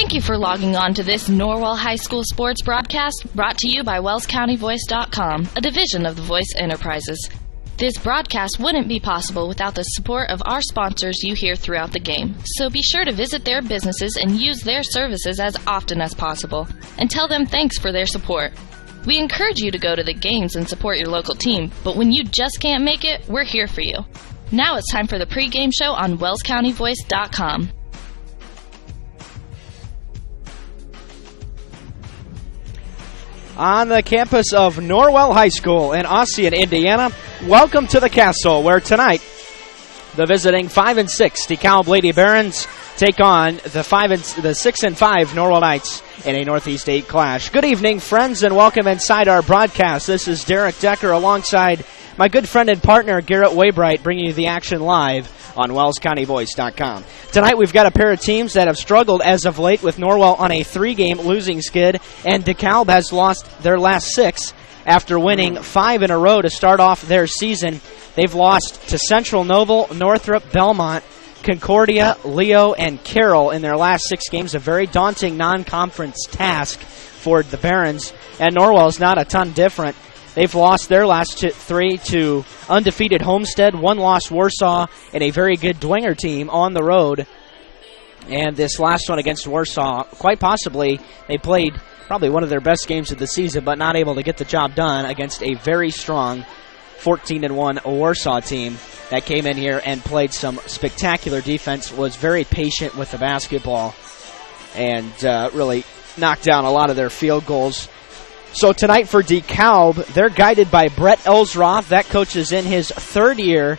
Thank you for logging on to this Norwell High School sports broadcast brought to you by WellsCountyVoice.com, a division of the Voice Enterprises. This broadcast wouldn't be possible without the support of our sponsors you hear throughout the game, so be sure to visit their businesses and use their services as often as possible, and tell them thanks for their support. We encourage you to go to the games and support your local team, but when you just can't make it, we're here for you. Now it's time for the pregame show on WellsCountyVoice.com. On the campus of Norwell High School in Ossian, Indiana, welcome to the Castle, where tonight the visiting 5-6 Dekalb Lady Barons take on the 6-5 Norwell Knights in a Northeast 8 clash. Good evening, friends, and welcome inside our broadcast. This is Derek Decker alongside my good friend and partner, Garrett Waybright, bringing you the action live on WellsCountyVoice.com. Tonight we've got a pair of teams that have struggled as of late, with Norwell on a 3-game losing skid, and Dekalb has lost their last 6 after winning 5 in a row to start off their season. They've lost to Central Noble, Northrop, Belmont, Concordia, Leo, and Carroll in their last 6 games. A very daunting non-conference task for the Barons, and Norwell's not a ton different. They've lost their last 3 to undefeated Homestead, 1 loss Warsaw, and a very good Dwenger team on the road. And this last one against Warsaw, quite possibly, they played probably one of their best games of the season, but not able to get the job done against a very strong 14-1 Warsaw team that came in here and played some spectacular defense, was very patient with the basketball, and really knocked down a lot of their field goals. So tonight for Dekalb, they're guided by Brett Elsroth. That coach is in his 3rd year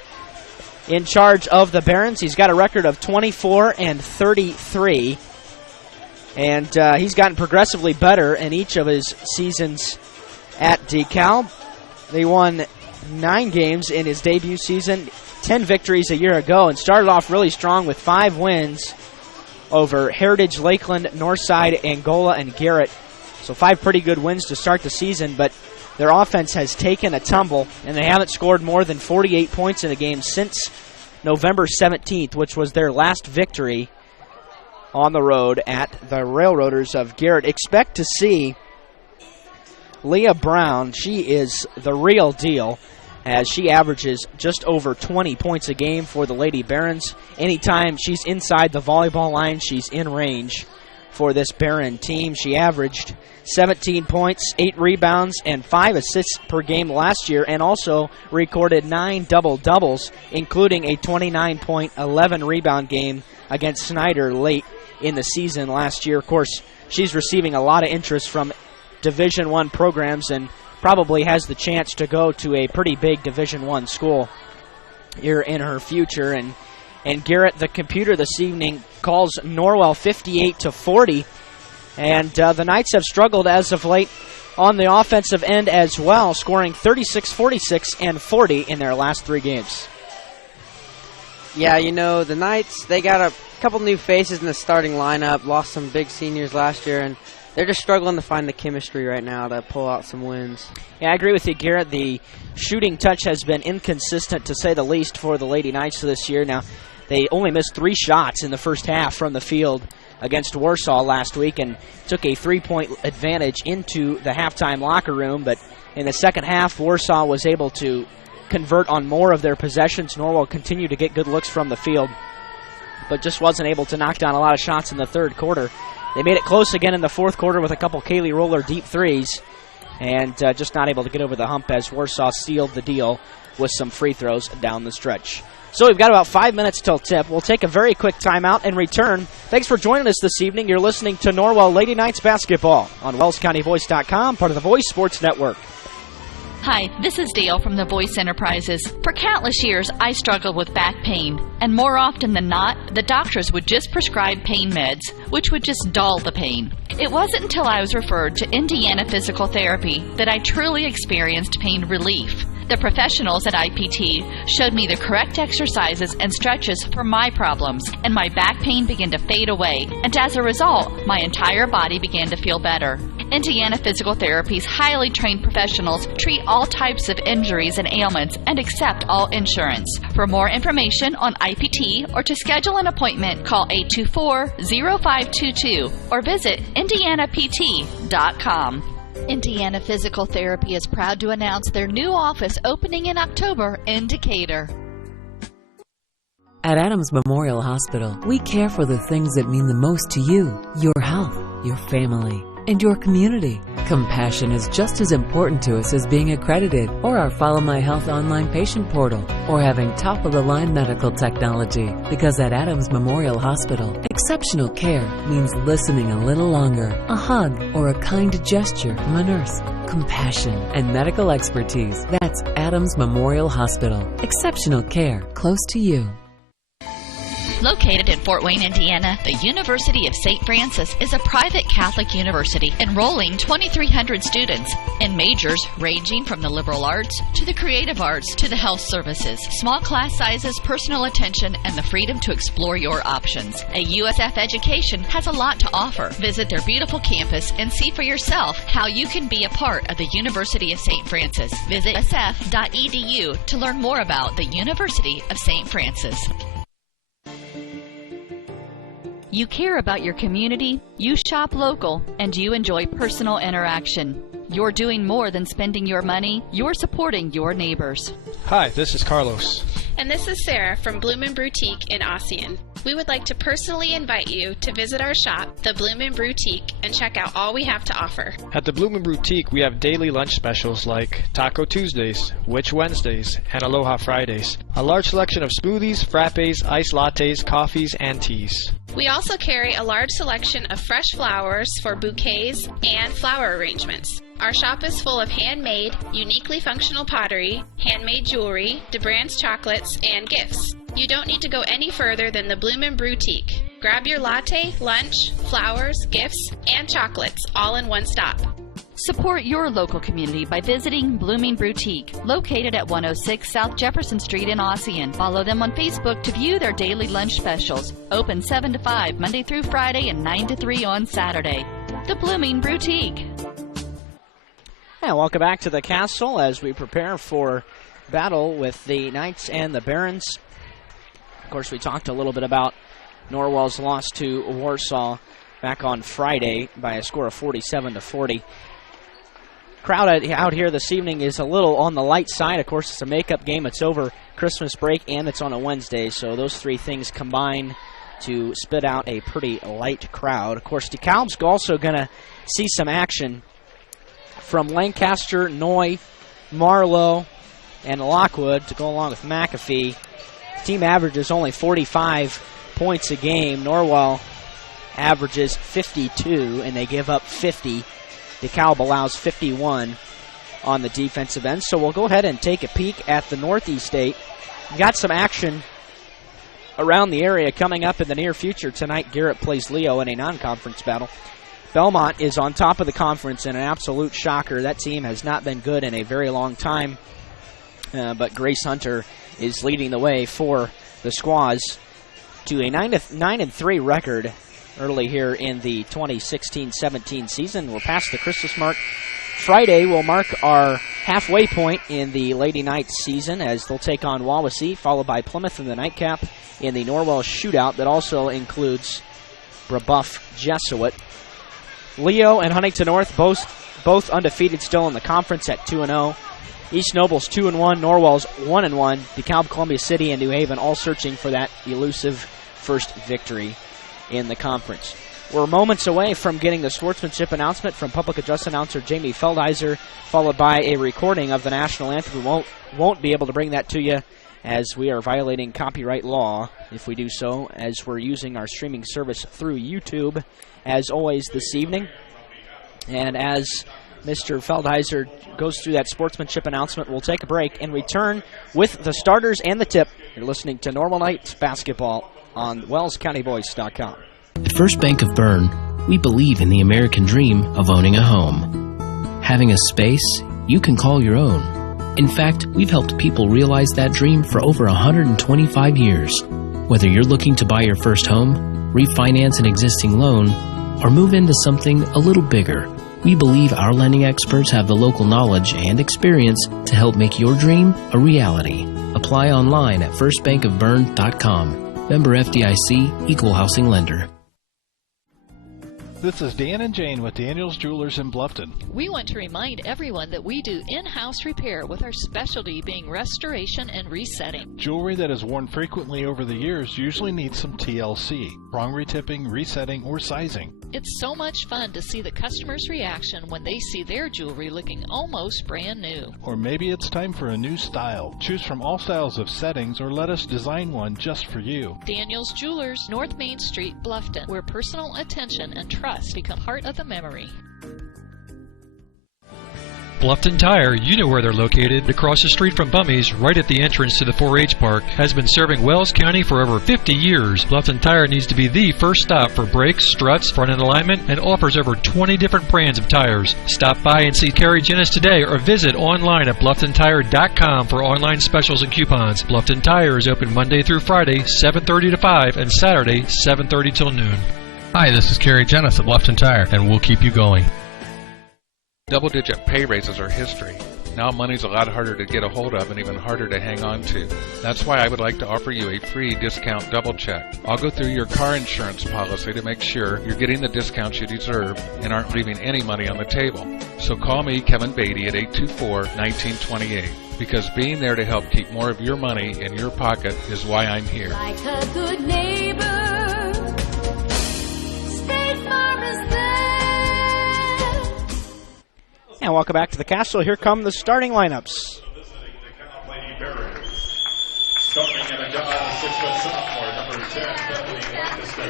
in charge of the Barons. He's got a record of 24-33, and he's gotten progressively better in each of his seasons at Dekalb. They won 9 games in his debut season, 10 victories a year ago, and started off really strong with 5 wins over Heritage, Lakeland, Northside, Angola, and Garrett. So 5 pretty good wins to start the season, but their offense has taken a tumble, and they haven't scored more than 48 points in a game since November 17th, which was their last victory on the road at the Railroaders of Garrett. Expect to see Leah Brown. She is the real deal, as she averages just over 20 points a game for the Lady Barons. Anytime she's inside the volleyball line, she's in range for this Baron team. She averaged 17 points, 8 rebounds, and 5 assists per game last year, and also recorded 9 double-doubles, including a 29-point, 11-rebound game against Snyder late in the season last year. Of course, she's receiving a lot of interest from Division I programs and probably has the chance to go to a pretty big Division I school here in her future. And Garrett, the computer this evening, calls Norwell 58-40. And the Knights have struggled as of late on the offensive end as well, scoring 36, 46, and 40 in their last 3 games. Yeah, you know, the Knights, they got a couple new faces in the starting lineup, lost some big seniors last year, and they're just struggling to find the chemistry right now to pull out some wins. Yeah, I agree with you, Garrett. The shooting touch has been inconsistent, to say the least, for the Lady Knights this year. Now, they only missed 3 shots in the first half from the field against Warsaw last week and took a 3-point advantage into the halftime locker room. But in the second half, Warsaw was able to convert on more of their possessions. Norwell continued to get good looks from the field, but just wasn't able to knock down a lot of shots in the third quarter. They made it close again in the fourth quarter with a couple Kaylee Roller deep threes, and just not able to get over the hump as Warsaw sealed the deal with some free throws down the stretch. So we've got about 5 minutes till tip. We'll take a very quick timeout and return. Thanks for joining us this evening. You're listening to Norwell Lady Knights basketball on WellsCountyVoice.com, part of the Voice Sports Network. Hi, this is Dale from the Voice Enterprises. For countless years, I struggled with back pain, and more often than not, the doctors would just prescribe pain meds, which would just dull the pain. It wasn't until I was referred to Indiana Physical Therapy that I truly experienced pain relief. The professionals at IPT showed me the correct exercises and stretches for my problems, and my back pain began to fade away, and as a result, my entire body began to feel better. Indiana Physical Therapy's highly trained professionals treat all types of injuries and ailments and accept all insurance. For more information on IPT or to schedule an appointment, call 824-0522 or visit indianapt.com. Indiana Physical Therapy is proud to announce their new office opening in October in Decatur. At Adams Memorial Hospital, we care for the things that mean the most to you, your health, your family, and your community. Compassion is just as important to us as being accredited, or our Follow My Health online patient portal, or having top-of-the-line medical technology. Because at Adams Memorial Hospital, exceptional care means listening a little longer, a hug, or a kind gesture from a nurse. Compassion and medical expertise. That's Adams Memorial Hospital. Exceptional care close to you. Located in Fort Wayne, Indiana, the University of St. Francis is a private Catholic university enrolling 2,300 students in majors ranging from the liberal arts to the creative arts to the health services. Small class sizes, personal attention, and the freedom to explore your options. A USF education has a lot to offer. Visit their beautiful campus and see for yourself how you can be a part of the University of St. Francis. Visit sf.edu to learn more about the University of St. Francis. You care about your community, you shop local, and you enjoy personal interaction. You're doing more than spending your money, you're supporting your neighbors. Hi, this is Carlos. And this is Sarah from Bloomin' Boutique in Ossian. We would like to personally invite you to visit our shop, the Bloomin' Boutique, and check out all we have to offer. At the Bloomin' Boutique, we have daily lunch specials like Taco Tuesdays, Witch Wednesdays, and Aloha Fridays. A large selection of smoothies, frappes, iced lattes, coffees, and teas. We also carry a large selection of fresh flowers for bouquets and flower arrangements. Our shop is full of handmade, uniquely functional pottery, handmade jewelry, DeBrand's chocolates, and gifts. You don't need to go any further than the Bloomin' Boutique. Grab your latte, lunch, flowers, gifts, and chocolates all in one stop. Support your local community by visiting Bloomin' Boutique, located at 106 South Jefferson Street in Ossian. Follow them on Facebook to view their daily lunch specials. Open 7 to 5 Monday through Friday and 9 to 3 on Saturday. The Bloomin' Boutique. And welcome back to the Castle as we prepare for battle with the Knights and the Barons. Of course, we talked a little bit about Norwell's loss to Warsaw back on Friday by a score of 47-40. Crowd out here this evening is a little on the light side. Of course, it's a makeup game. It's over Christmas break, and it's on a Wednesday, so those three things combine to spit out a pretty light crowd. Of course, Dekalb's also going to see some action from Lancaster, Noy, Marlowe, and Lockwood to go along with McAfee. The team averages only 45 points a game. Norwell averages 52, and they give up 50. Dekalb allows 51 on the defensive end. So we'll go ahead and take a peek at the Northeast 8. We've got some action around the area coming up in the near future. Tonight, Garrett plays Leo in a non-conference battle. Belmont is on top of the conference in an absolute shocker. That team has not been good in a very long time, but Grace Hunter is leading the way for the Squaws to a 9-3 record early here in the 2016-17 season. We're past the Christmas mark. Friday will mark our halfway point in the Lady Knights season as they'll take on Wawasee, followed by Plymouth in the nightcap in the Norwell shootout that also includes Brebeuf Jesuit. Leo and Huntington North both undefeated still in the conference at 2-0. East Noble's 2-1, Norwell's 1-1. DeKalb, Columbia City, and New Haven all searching for that elusive first victory in the conference. We're moments away from getting the sportsmanship announcement from public address announcer Jamie Feldheiser, followed by a recording of the national anthem. We won't be able to bring that to you as we are violating copyright law if we do so, as we're using our streaming service through YouTube, as always this evening. And as Mr. Feldheiser goes through that sportsmanship announcement, we'll take a break and return with the starters and the tip. You're listening to Norwell Knights basketball on WellsCountyVoice.com. At First Bank of Bern, we believe in the American dream of owning a home. Having a space you can call your own. In fact, we've helped people realize that dream for over 125 years. Whether you're looking to buy your first home, refinance an existing loan, or move into something a little bigger, We believe our lending experts have the local knowledge and experience to help make your dream a reality. Apply online at firstbankofbern.com. Member FDIC, Equal Housing Lender. This is Dan and Jane with Daniels Jewelers in Bluffton. We want to remind everyone that we do in-house repair with our specialty being restoration and resetting. Jewelry that is worn frequently over the years usually needs some TLC, wrong retipping, resetting, or sizing. It's so much fun to see the customer's reaction when they see their jewelry looking almost brand new. Or maybe it's time for a new style. Choose from all styles of settings or let us design one just for you. Daniels Jewelers, North Main Street, Bluffton, where personal attention and trust become part of the memory. Bluffton Tire, you know where they're located. Across the street from Bummy's, right at the entrance to the 4-H park, has been serving Wells County for over 50 years. Bluffton Tire needs to be the first stop for brakes, struts, front end alignment, and offers over 20 different brands of tires. Stop by and see Carrie Jennis today or visit online at BlufftonTire.com for online specials and coupons. Bluffton Tire is open Monday through Friday, 7:30 to 5, and Saturday, 7:30 till noon. Hi, this is Kerry Jennis at Bluffton Tire, and we'll keep you going. Double-digit pay raises are history. Now money's a lot harder to get a hold of and even harder to hang on to. That's why I would like to offer you a free discount double check. I'll go through your car insurance policy to make sure you're getting the discounts you deserve and aren't leaving any money on the table. So call me, Kevin Beatty, at 824-1928, because being there to help keep more of your money in your pocket is why I'm here. Like a good neighbor, State Farm is there. And welcome back to the Castle. Here come the starting lineups. Starting at a job, 6-foot sophomore, number 10, Bethany Lancaster.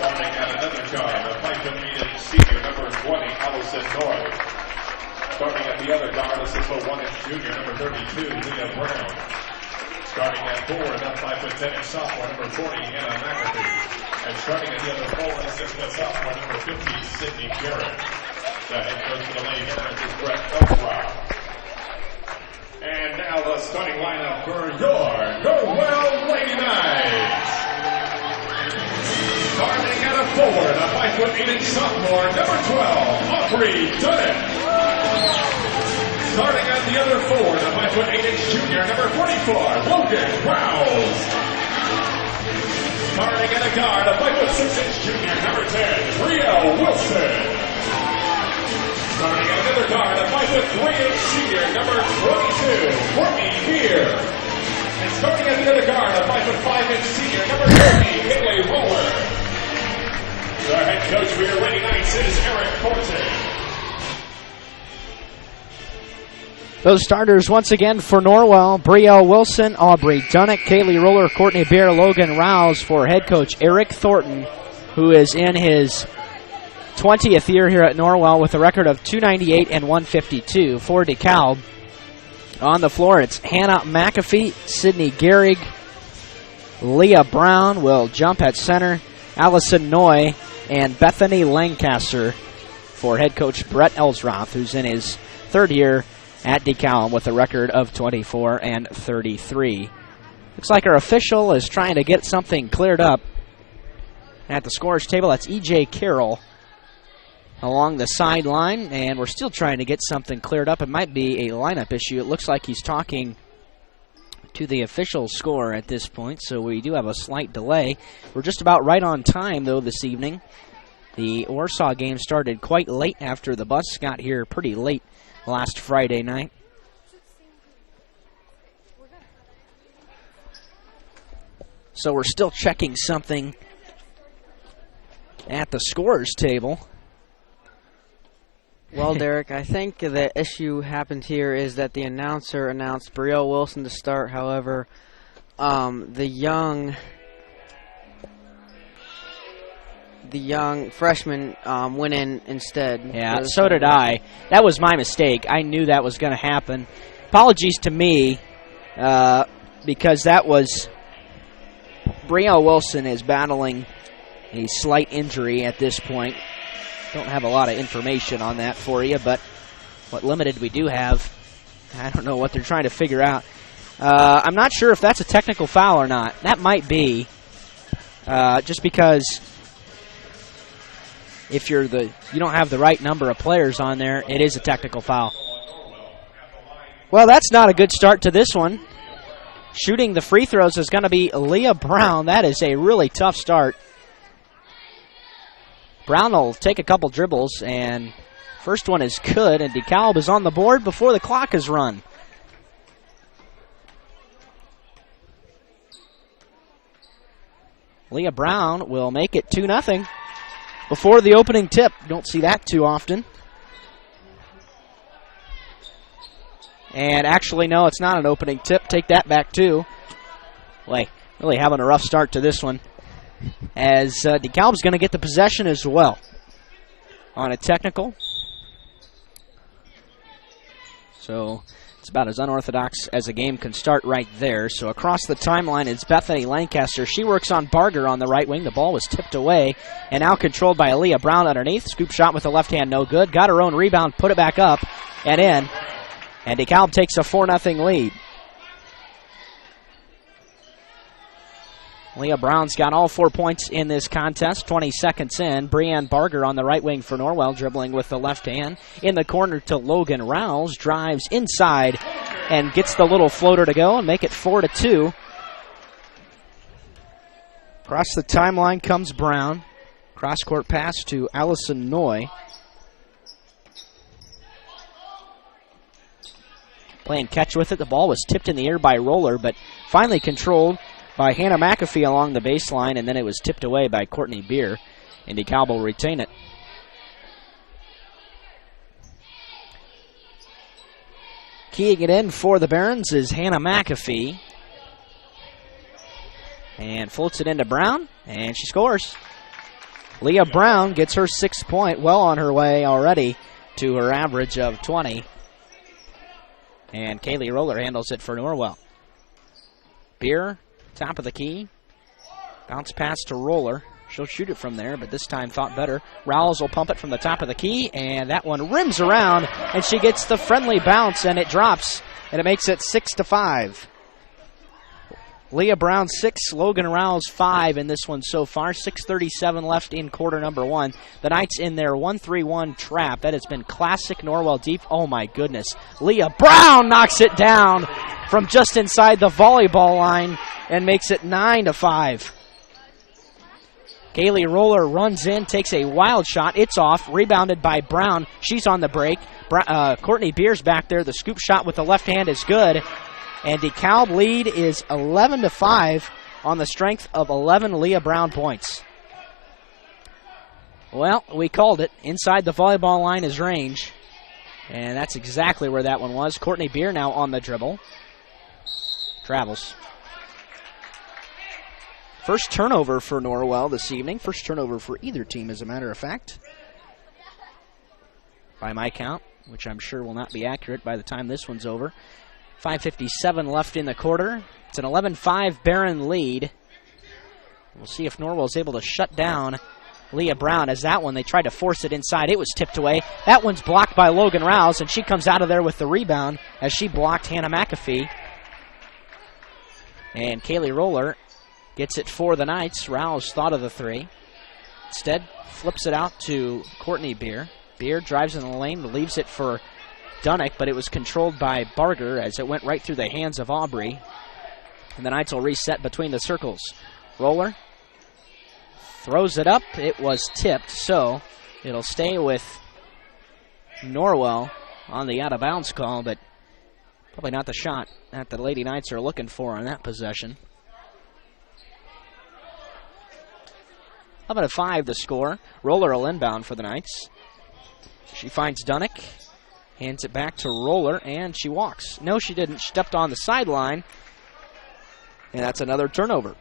Starting at another job, a 5'8" senior, number 20, Allison North. Starting at the other guard, a 6'1" junior, number 32, Leah Brown. Starting at forward, a 5'10" sophomore, number 40, Hannah McAfee. And starting at the other forward, a 6-foot sophomore, number 50, Sydney Garrett. The head coach for the Lady Hammers is Brett Elsbrow. And now the starting lineup for your Norwell Lady Knights. Starting at a forward, a 5'8" sophomore, number 12, Aubrey Dunnett. Starting at the other forward, a 5'8" junior, number 44, Logan Rouse. Starting at a guard, a 5'6" junior, number 10, Rio Wilson. Starting at another guard, a 5'3" senior, number 22, Courtney Beer. And starting at the other guard, a 5'5" senior, number 30, Haley Roller. The head coach for your Lady Knights is Eric Fortin. Those starters once again for Norwell: Brielle Wilson, Aubrey Dunnett, Kaylee Roller, Courtney Beer, Logan Rouse. For head coach Eric Thornton, who is in his 20th year here at Norwell with a record of 298 and 152. For Dekalb, on the floor, it's Hannah McAfee, Sydney Gehrig, Leah Brown will jump at center, Allison Noy, and Bethany Lancaster. For head coach Brett Elsroth, who's in his third year at Dekalb with a record of 24 and 33. Looks like our official is trying to get something cleared up at the scorer's table. That's E.J. Carroll along the sideline, and we're still trying to get something cleared up. It might be a lineup issue. It looks like he's talking to the official scorer at this point, so we do have a slight delay. We're just about right on time, though, this evening. The Warsaw game started quite late after the bus got here pretty late last Friday night. So we're still checking something at the scorer's table. Well, Derek, I think the issue happened here is that the announcer announced Brielle Wilson to start. However, the young freshman went in instead. Yeah, so did I. That was my mistake. I knew that was going to happen. Apologies to me, because that was Brielle Wilson is battling a slight injury at this point. Don't have a lot of information on that for you, but what limited we do have, I don't know what they're trying to figure out. I'm not sure if that's a technical foul or not. That might be, just because if you don't have the right number of players on there, it is a technical foul. Well, that's not a good start to this one. Shooting the free throws is going to be Leah Brown. That is a really tough start. Brown will take a couple dribbles, and first one is good, and Dekalb is on the board before the clock is run. Leah Brown will make it 2-0 before the opening tip. Don't see that too often. And actually, no, it's not an opening tip. Take that back, too. Really having a rough start to this one, as DeKalb's going to get the possession as well on a technical. So it's about as unorthodox as a game can start right there. So across the timeline is Bethany Lancaster. She works on Barger on the right wing. The ball was tipped away and now controlled by Aaliyah Brown underneath. Scoop shot with the left hand, no good. Got her own rebound, put it back up and in. And DeKalb takes a 4-0 lead. Leah Brown's got all 4 points in this contest. 20 seconds in. Brianne Barger on the right wing for Norwell, dribbling with the left hand. In the corner to Logan Rouse. Drives inside and gets the little floater to go and make it 4-2. Across the timeline comes Brown. Cross-court pass to Allison Noy. Playing catch with it. The ball was tipped in the air by Roller, but finally controlled by Hannah McAfee along the baseline, and then it was tipped away by Courtney Beer, and DeKalb will retain it. Keying it in for the Barons is Hannah McAfee. And floats it into Brown, and she scores. Leah Brown gets her 6th point, well on her way already to her average of 20. And Kaylee Roller handles it for Norwell. Beer, top of the key. Bounce pass to Roller. She'll shoot it from there, but this time thought better. Rowles will pump it from the top of the key, and that one rims around, and she gets the friendly bounce, and it drops, and it makes it 6-5. Leah Brown 6, Logan Rouse 5 in this one so far. 6:37 left in quarter number 1. The Knights in their 1-3-1 trap. That has been classic Norwell deep. Oh my goodness. Leah Brown knocks it down from just inside the volleyball line and makes it 9-5. Kaylee Roller runs in, takes a wild shot. It's off, rebounded by Brown. She's on the break. Courtney Beers back there. The scoop shot with the left hand is good. And DeKalb lead is 11-5 on the strength of 11 Leah Brown points. Well, we called it. Inside the volleyball line is range. And that's exactly where that one was. Courtney Beer now on the dribble. Travels. First turnover for Norwell this evening. First turnover for either team, as a matter of fact. By my count, which I'm sure will not be accurate by the time this one's over. 5:57 left in the quarter. It's an 11-5 Barron lead. We'll see if Norwell's able to shut down Leah Brown, as that one, they tried to force it inside. It was tipped away. That one's blocked by Logan Rouse, and she comes out of there with the rebound as she blocked Hannah McAfee. And Kaylee Roller gets it for the Knights. Rouse thought of the three. Instead, flips it out to Courtney Beer. Beer drives in the lane, leaves it for Dunnick, but it was controlled by Barger as it went right through the hands of Aubrey. And the Knights will reset between the circles. Roller throws it up. It was tipped, so it'll stay with Norwell on the out-of-bounds call, but probably not the shot that the Lady Knights are looking for on that possession. 11-5 the score. Roller will inbound for the Knights. She finds Dunnick. Hands it back to Roller, and she walks. No, she didn't. She stepped on the sideline, and that's another turnover.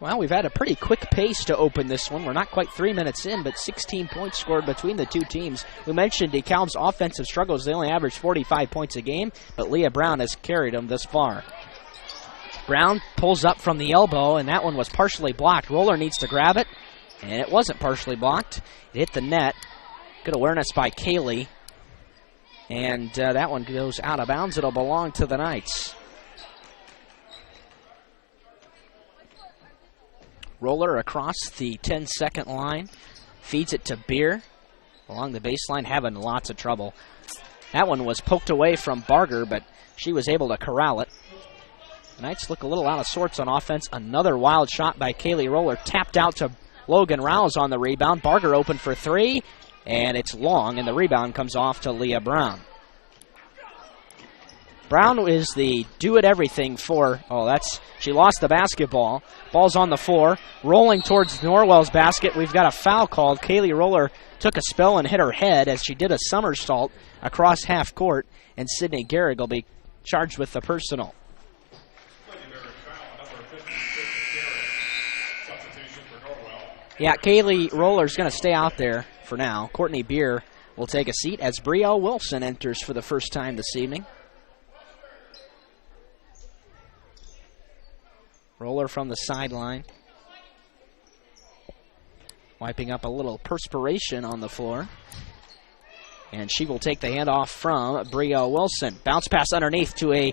Well, we've had a pretty quick pace to open this one. We're not quite 3 minutes in, but 16 points scored between the two teams. We mentioned DeKalb's offensive struggles. They only average 45 points a game, but Leah Brown has carried them thus far. Brown pulls up from the elbow, and that one was partially blocked. Roller needs to grab it, and it wasn't partially blocked. It hit the net. Good awareness by Kaylee. And that one goes out of bounds. It'll belong to the Knights. Roller across the 10-second line. Feeds it to Beer. Along the baseline, having lots of trouble. That one was poked away from Barger, but she was able to corral it. The Knights look a little out of sorts on offense. Another wild shot by Kaylee Roller. Tapped out to Logan Rouse on the rebound. Barger open for three, and it's long, and the rebound comes off to Leah Brown. Brown is the do-it-everything for, she lost the basketball. Ball's on the floor, rolling towards Norwell's basket. We've got a foul called. Kaylee Roller took a spell and hit her head as she did a somersault across half court, and Sydney Gehrig will be charged with the personal. Yeah, Kaylee Roller's going to stay out there for now. Courtney Beer will take a seat as Brielle Wilson enters for the first time this evening. Roller from the sideline. Wiping up a little perspiration on the floor. And she will take the handoff from Brielle Wilson. Bounce pass underneath to a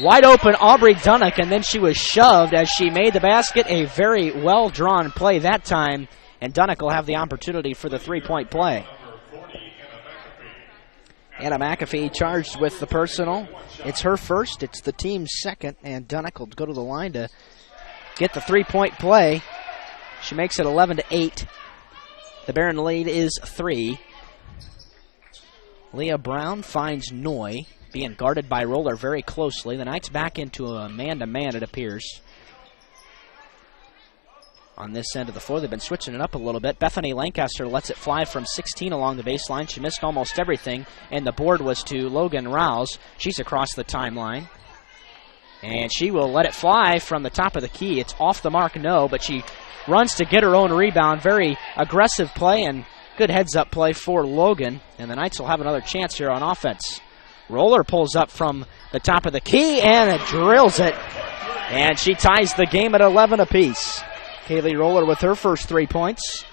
wide open Aubrey Dunnock, and then she was shoved as she made the basket. A very well-drawn play that time, and Dunnock will have the opportunity for the three-point play. Anna McAfee charged with the personal. It's her first, it's the team's second, and Dunnock will go to the line to get the three-point play. She makes it 11-8. The Barron lead is 3. Leah Brown finds Noy, being guarded by Roller very closely. The Knights back into a man-to-man, it appears. On this end of the floor, they've been switching it up a little bit. Bethany Lancaster lets it fly from 16 along the baseline. She missed almost everything, and the board was to Logan Rouse. She's across the timeline. And she will let it fly from the top of the key. It's off the mark, no, but she runs to get her own rebound. Very aggressive play and good heads-up play for Logan. And the Knights will have another chance here on offense. Roller pulls up from the top of the key and it drills it. And she ties the game at 11 apiece. Kaylee Roller with her first 3 points.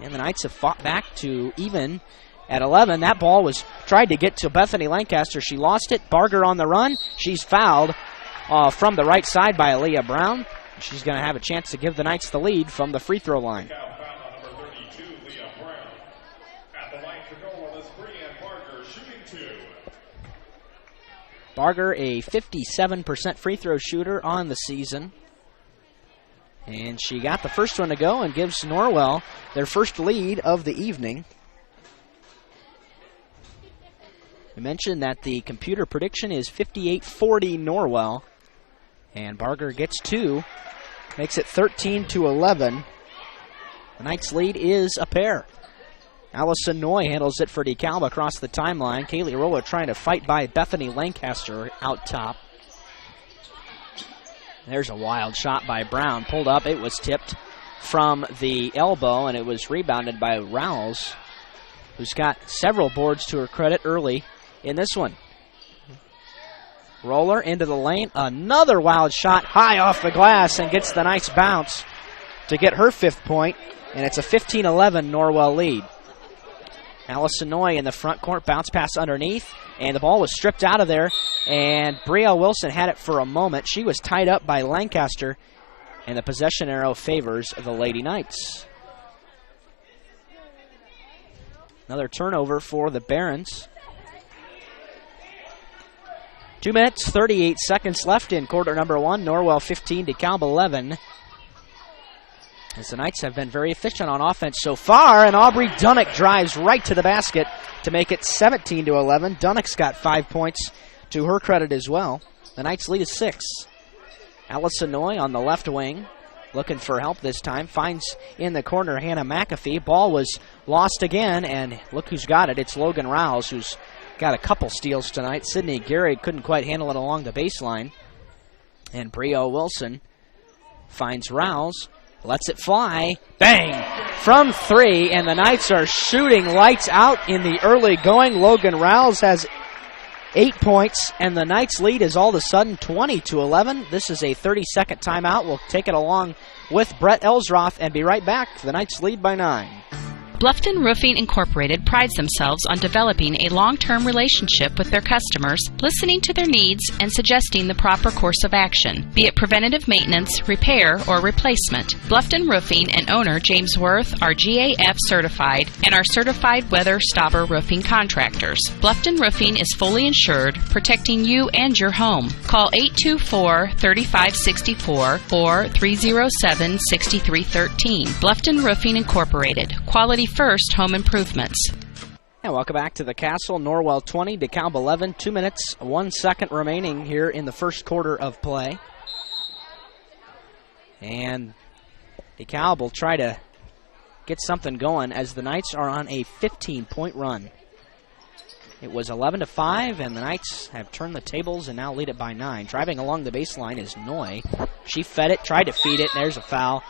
And the Knights have fought back to even at 11. That ball was tried to get to Bethany Lancaster. She lost it. Barger on the run. She's fouled from the right side by Aaliyah Brown. She's going to have a chance to give the Knights the lead from the free throw line. Barger, a 57% free throw shooter on the season. And she got the first one to go and gives Norwell their first lead of the evening. I mentioned that the computer prediction is 58-40 Norwell. And Barger gets 2, makes it 13-11. The Knights' lead is a pair. Allison Noy handles it for Dekalb across the timeline. Kaylee Roller trying to fight by Bethany Lancaster out top. There's a wild shot by Brown. Pulled up. It was tipped from the elbow, and it was rebounded by Rouse, who's got several boards to her credit early in this one. Roller into the lane. Another wild shot high off the glass and gets the nice bounce to get her 5th point, and it's a 15-11 Norwell lead. Allison Noy in the front court, bounce pass underneath, and the ball was stripped out of there, and Brielle Wilson had it for a moment. She was tied up by Lancaster, and the possession arrow favors the Lady Knights. Another turnover for the Barons. 2 minutes, 38 seconds left in quarter number 1. Norwell 15, Dekalb 11. As the Knights have been very efficient on offense so far, and Aubrey Dunnock drives right to the basket to make it 17-11. Dunnock's got 5 points to her credit as well. The Knights lead is 6. Allison Noy on the left wing, looking for help this time. Finds in the corner Hannah McAfee. Ball was lost again, and look who's got it. It's Logan Rouse, who's got a couple steals tonight. Sydney Gehrig couldn't quite handle it along the baseline. And Brielle Wilson finds Rouse. Lets it fly. Bang! From 3, and the Knights are shooting lights out in the early going. Logan Rouse has 8 points, and the Knights' lead is all of a sudden 20-11. This is a 30-second timeout. We'll take it along with Brett Elsroth and be right back. The Knights lead by 9. Bluffton Roofing Incorporated prides themselves on developing a long-term relationship with their customers, listening to their needs and suggesting the proper course of action, be it preventative maintenance, repair, or replacement. Bluffton Roofing and owner James Worth are GAF certified and are certified weather stopper roofing contractors. Bluffton Roofing is fully insured, protecting you and your home. Call 824-3564 or 307-6313. Bluffton Roofing Incorporated. Quality first home improvements. And welcome back to the Castle. Norwell 20, Dekalb 11. 2 minutes, 1 second remaining here in the first quarter of play. And Dekalb will try to get something going as the Knights are on a 15-point run. It was 11-5, and the Knights have turned the tables and now lead it by 9. Driving along the baseline is Noy. She fed it, tried to feed it, and there's a foul.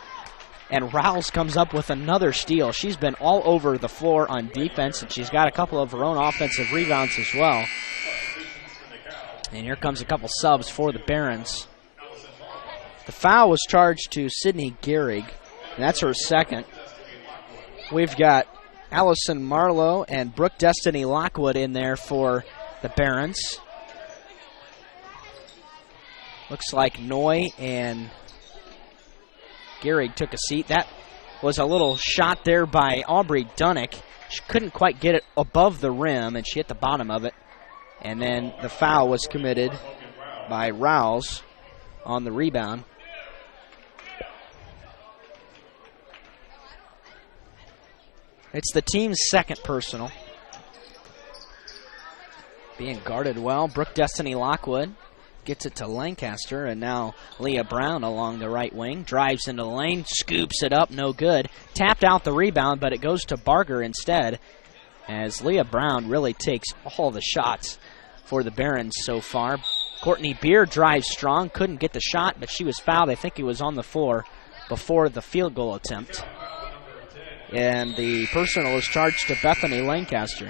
And Rouse comes up with another steal. She's been all over the floor on defense, and she's got a couple of her own offensive rebounds as well. And here comes a couple subs for the Barons. The foul was charged to Sydney Gehrig, and that's her second. We've got Allison Marlowe and Brooke Destiny Lockwood in there for the Barons. Looks like Noy and Gehrig took a seat. That was a little shot there by Aubrey Dunnick. She couldn't quite get it above the rim, and she hit the bottom of it. And then the foul was committed by Rouse on the rebound. It's the team's second personal. Being guarded well. Brooke Destiny Lockwood gets it to Lancaster, and now Leah Brown along the right wing. Drives into the lane, scoops it up, no good. Tapped out the rebound, but it goes to Barger instead, as Leah Brown really takes all the shots for the Barons so far. Courtney Beer drives strong, couldn't get the shot, but she was fouled. I think he was on the floor before the field goal attempt. And the personal is charged to Bethany Lancaster.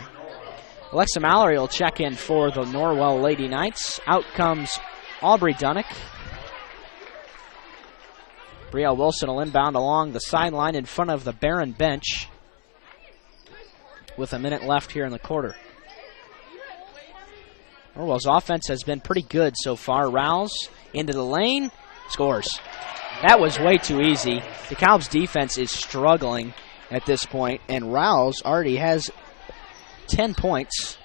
Alexa Mallory will check in for the Norwell Lady Knights. Out comes Aubrey Dunnick. Brielle Wilson will inbound along the sideline in front of the Baron bench with a minute left here in the quarter. Norwell's offense has been pretty good so far. Rouse into the lane, scores. That was way too easy. DeKalb's defense is struggling at this point, and Rouse already has 10 points.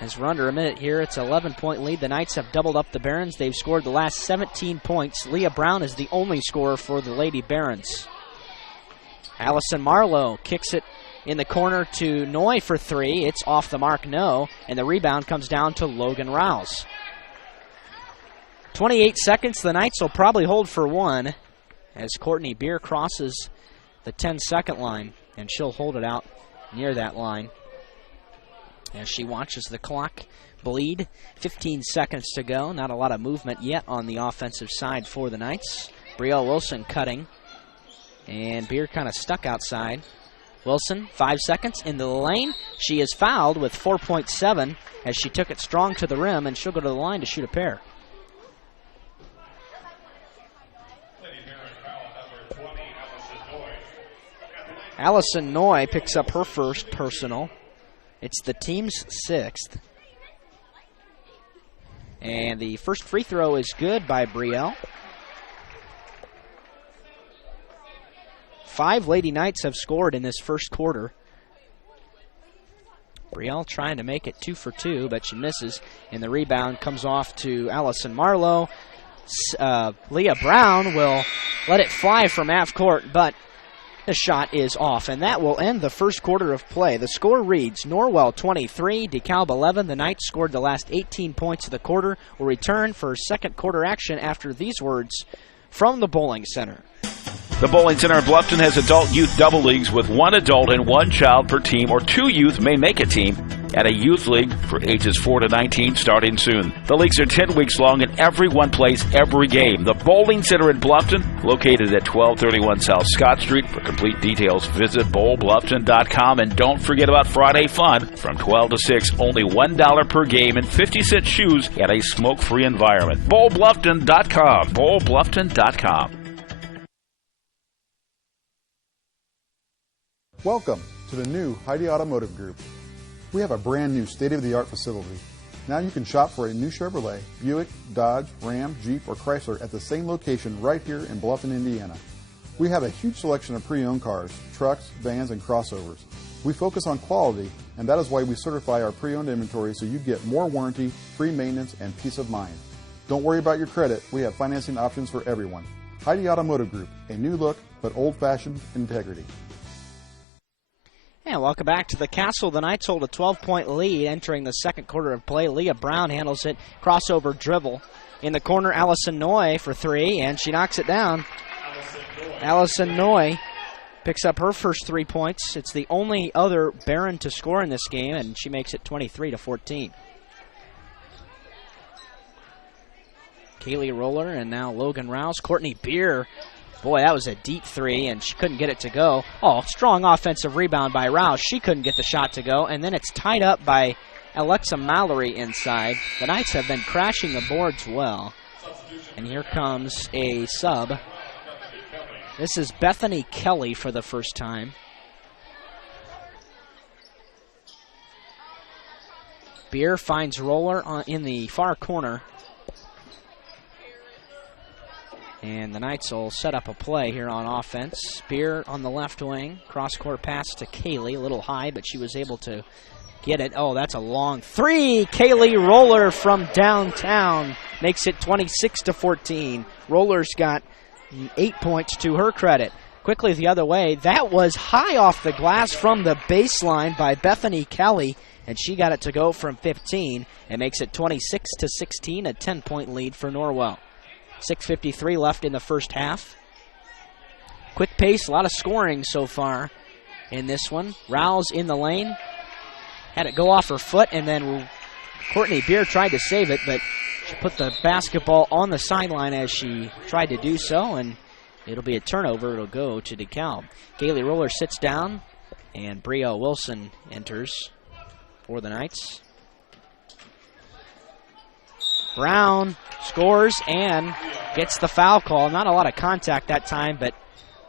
As we're under a minute here, it's an 11-point lead. The Knights have doubled up the Barons. They've scored the last 17 points. Leah Brown is the only scorer for the Lady Barons. Allison Marlowe kicks it in the corner to Noy for three. It's off the mark, no. And the rebound comes down to Logan Rouse. 28 seconds. The Knights will probably hold for one as Courtney Beer crosses the 10-second line, and she'll hold it out near that line as she watches the clock bleed. 15 seconds to go. Not a lot of movement yet on the offensive side for the Knights. Brielle Wilson cutting, and Beer kind of stuck outside. Wilson, 5 seconds into the lane. She is fouled with 4.7 as she took it strong to the rim, and she'll go to the line to shoot a pair. Allison Noy picks up her first personal. It's the team's sixth. And the first free throw is good by Brielle. 5 Lady Knights have scored in this first quarter. Brielle trying to make it 2 for 2, but she misses. And the rebound comes off to Allison Marlowe. Leah Brown will let it fly from half court, but the shot is off, and that will end the first quarter of play. The score reads Norwell 23, Dekalb 11. The Knights scored the last 18 points of the quarter. Will return for second quarter action after these words from the Bowling Center. The Bowling Center in Bluffton has adult youth double leagues with 1 adult and 1 child per team, or 2 youth may make a team, and a youth league for ages 4 to 19 starting soon. The leagues are 10 weeks long and everyone plays every game. The Bowling Center in Bluffton, located at 1231 South Scott Street. For complete details, visit bowlbluffton.com, and don't forget about Friday Fun from 12 to 6. Only $1 per game and 50-cent shoes at a smoke-free environment. bowlbluffton.com. bowlbluffton.com. Welcome to the new Heidi Automotive Group. We have a brand new state-of-the-art facility. Now you can shop for a new Chevrolet, Buick, Dodge, Ram, Jeep, or Chrysler at the same location right here in Bluffton, Indiana. We have a huge selection of pre-owned cars, trucks, vans, and crossovers. We focus on quality, and that is why we certify our pre-owned inventory so you get more warranty, free maintenance, and peace of mind. Don't worry about your credit. We have financing options for everyone. Heidi Automotive Group, a new look, but old-fashioned integrity. And welcome back to the Castle. The Knights hold a 12-point lead entering the second quarter of play. Leah Brown handles it, crossover dribble. In the corner, Allison Noy for three, and she knocks it down. Allison Noy picks up her first 3 points. It's the only other Barron to score in this game, and she makes it 23-14. Kaylee Roller and now Logan Rouse. Courtney Beer. Boy, that was a deep three, and she couldn't get it to go. Oh, strong offensive rebound by Rouse. She couldn't get the shot to go, and then it's tied up by Alexa Mallory inside. The Knights have been crashing the boards well. And here comes a sub. This is Bethany Kelly for the first time. Beer finds Roller in the far corner. And the Knights will set up a play here on offense. Spear on the left wing. Cross-court pass to Kaylee. A little high, but she was able to get it. Oh, that's a long three. Kaylee Roller from downtown makes it 26-14. Roller's got 8 points to her credit. Quickly the other way. That was high off the glass from the baseline by Bethany Kelly, and she got it to go from 15. It makes it 26-16, a 10-point lead for Norwell. 6:53 left in the first half. Quick pace, a lot of scoring so far in this one. Rouse in the lane. Had it go off her foot, and then Courtney Beer tried to save it, but she put the basketball on the sideline as she tried to do so, and it'll be a turnover. It'll go to DeKalb. Kaylee Roller sits down, and Bria Wilson enters for the Knights. Brown scores and gets the foul call. Not a lot of contact that time, but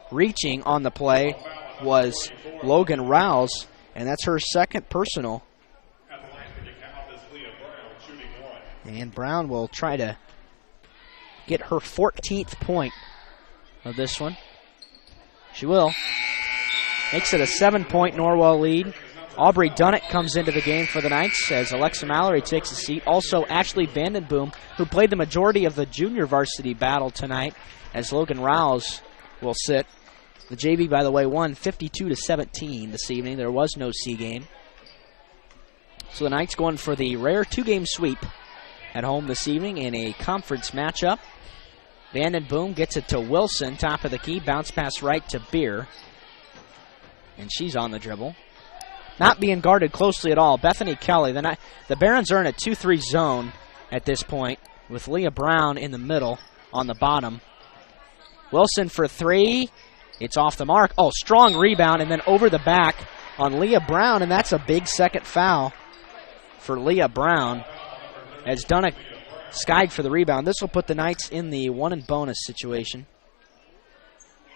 reaching on the play was Logan Rouse, and that's her second personal. And Brown will try to get her 14th point of this one. She will. Makes it a 7-point Norwell lead. Aubrey Dunnett comes into the game for the Knights as Alexa Mallory takes a seat. Also, Ashley Vandenboom, who played the majority of the junior varsity battle tonight, as Logan Rouse will sit. The JV, by the way, won 52-17 this evening. There was no C game. So the Knights going for the rare 2-game sweep at home this evening in a conference matchup. Vandenboom gets it to Wilson, top of the key. Bounce pass right to Beer. And she's on the dribble. Not being guarded closely at all. Bethany Kelly. The Barons are in a 2-3 zone at this point with Leah Brown in the middle on the bottom. Wilson for three. It's off the mark. Oh, strong rebound, and then over the back on Leah Brown, and that's a big second foul for Leah Brown as Dunnick skied for the rebound. This will put the Knights in the 1-and-bonus situation.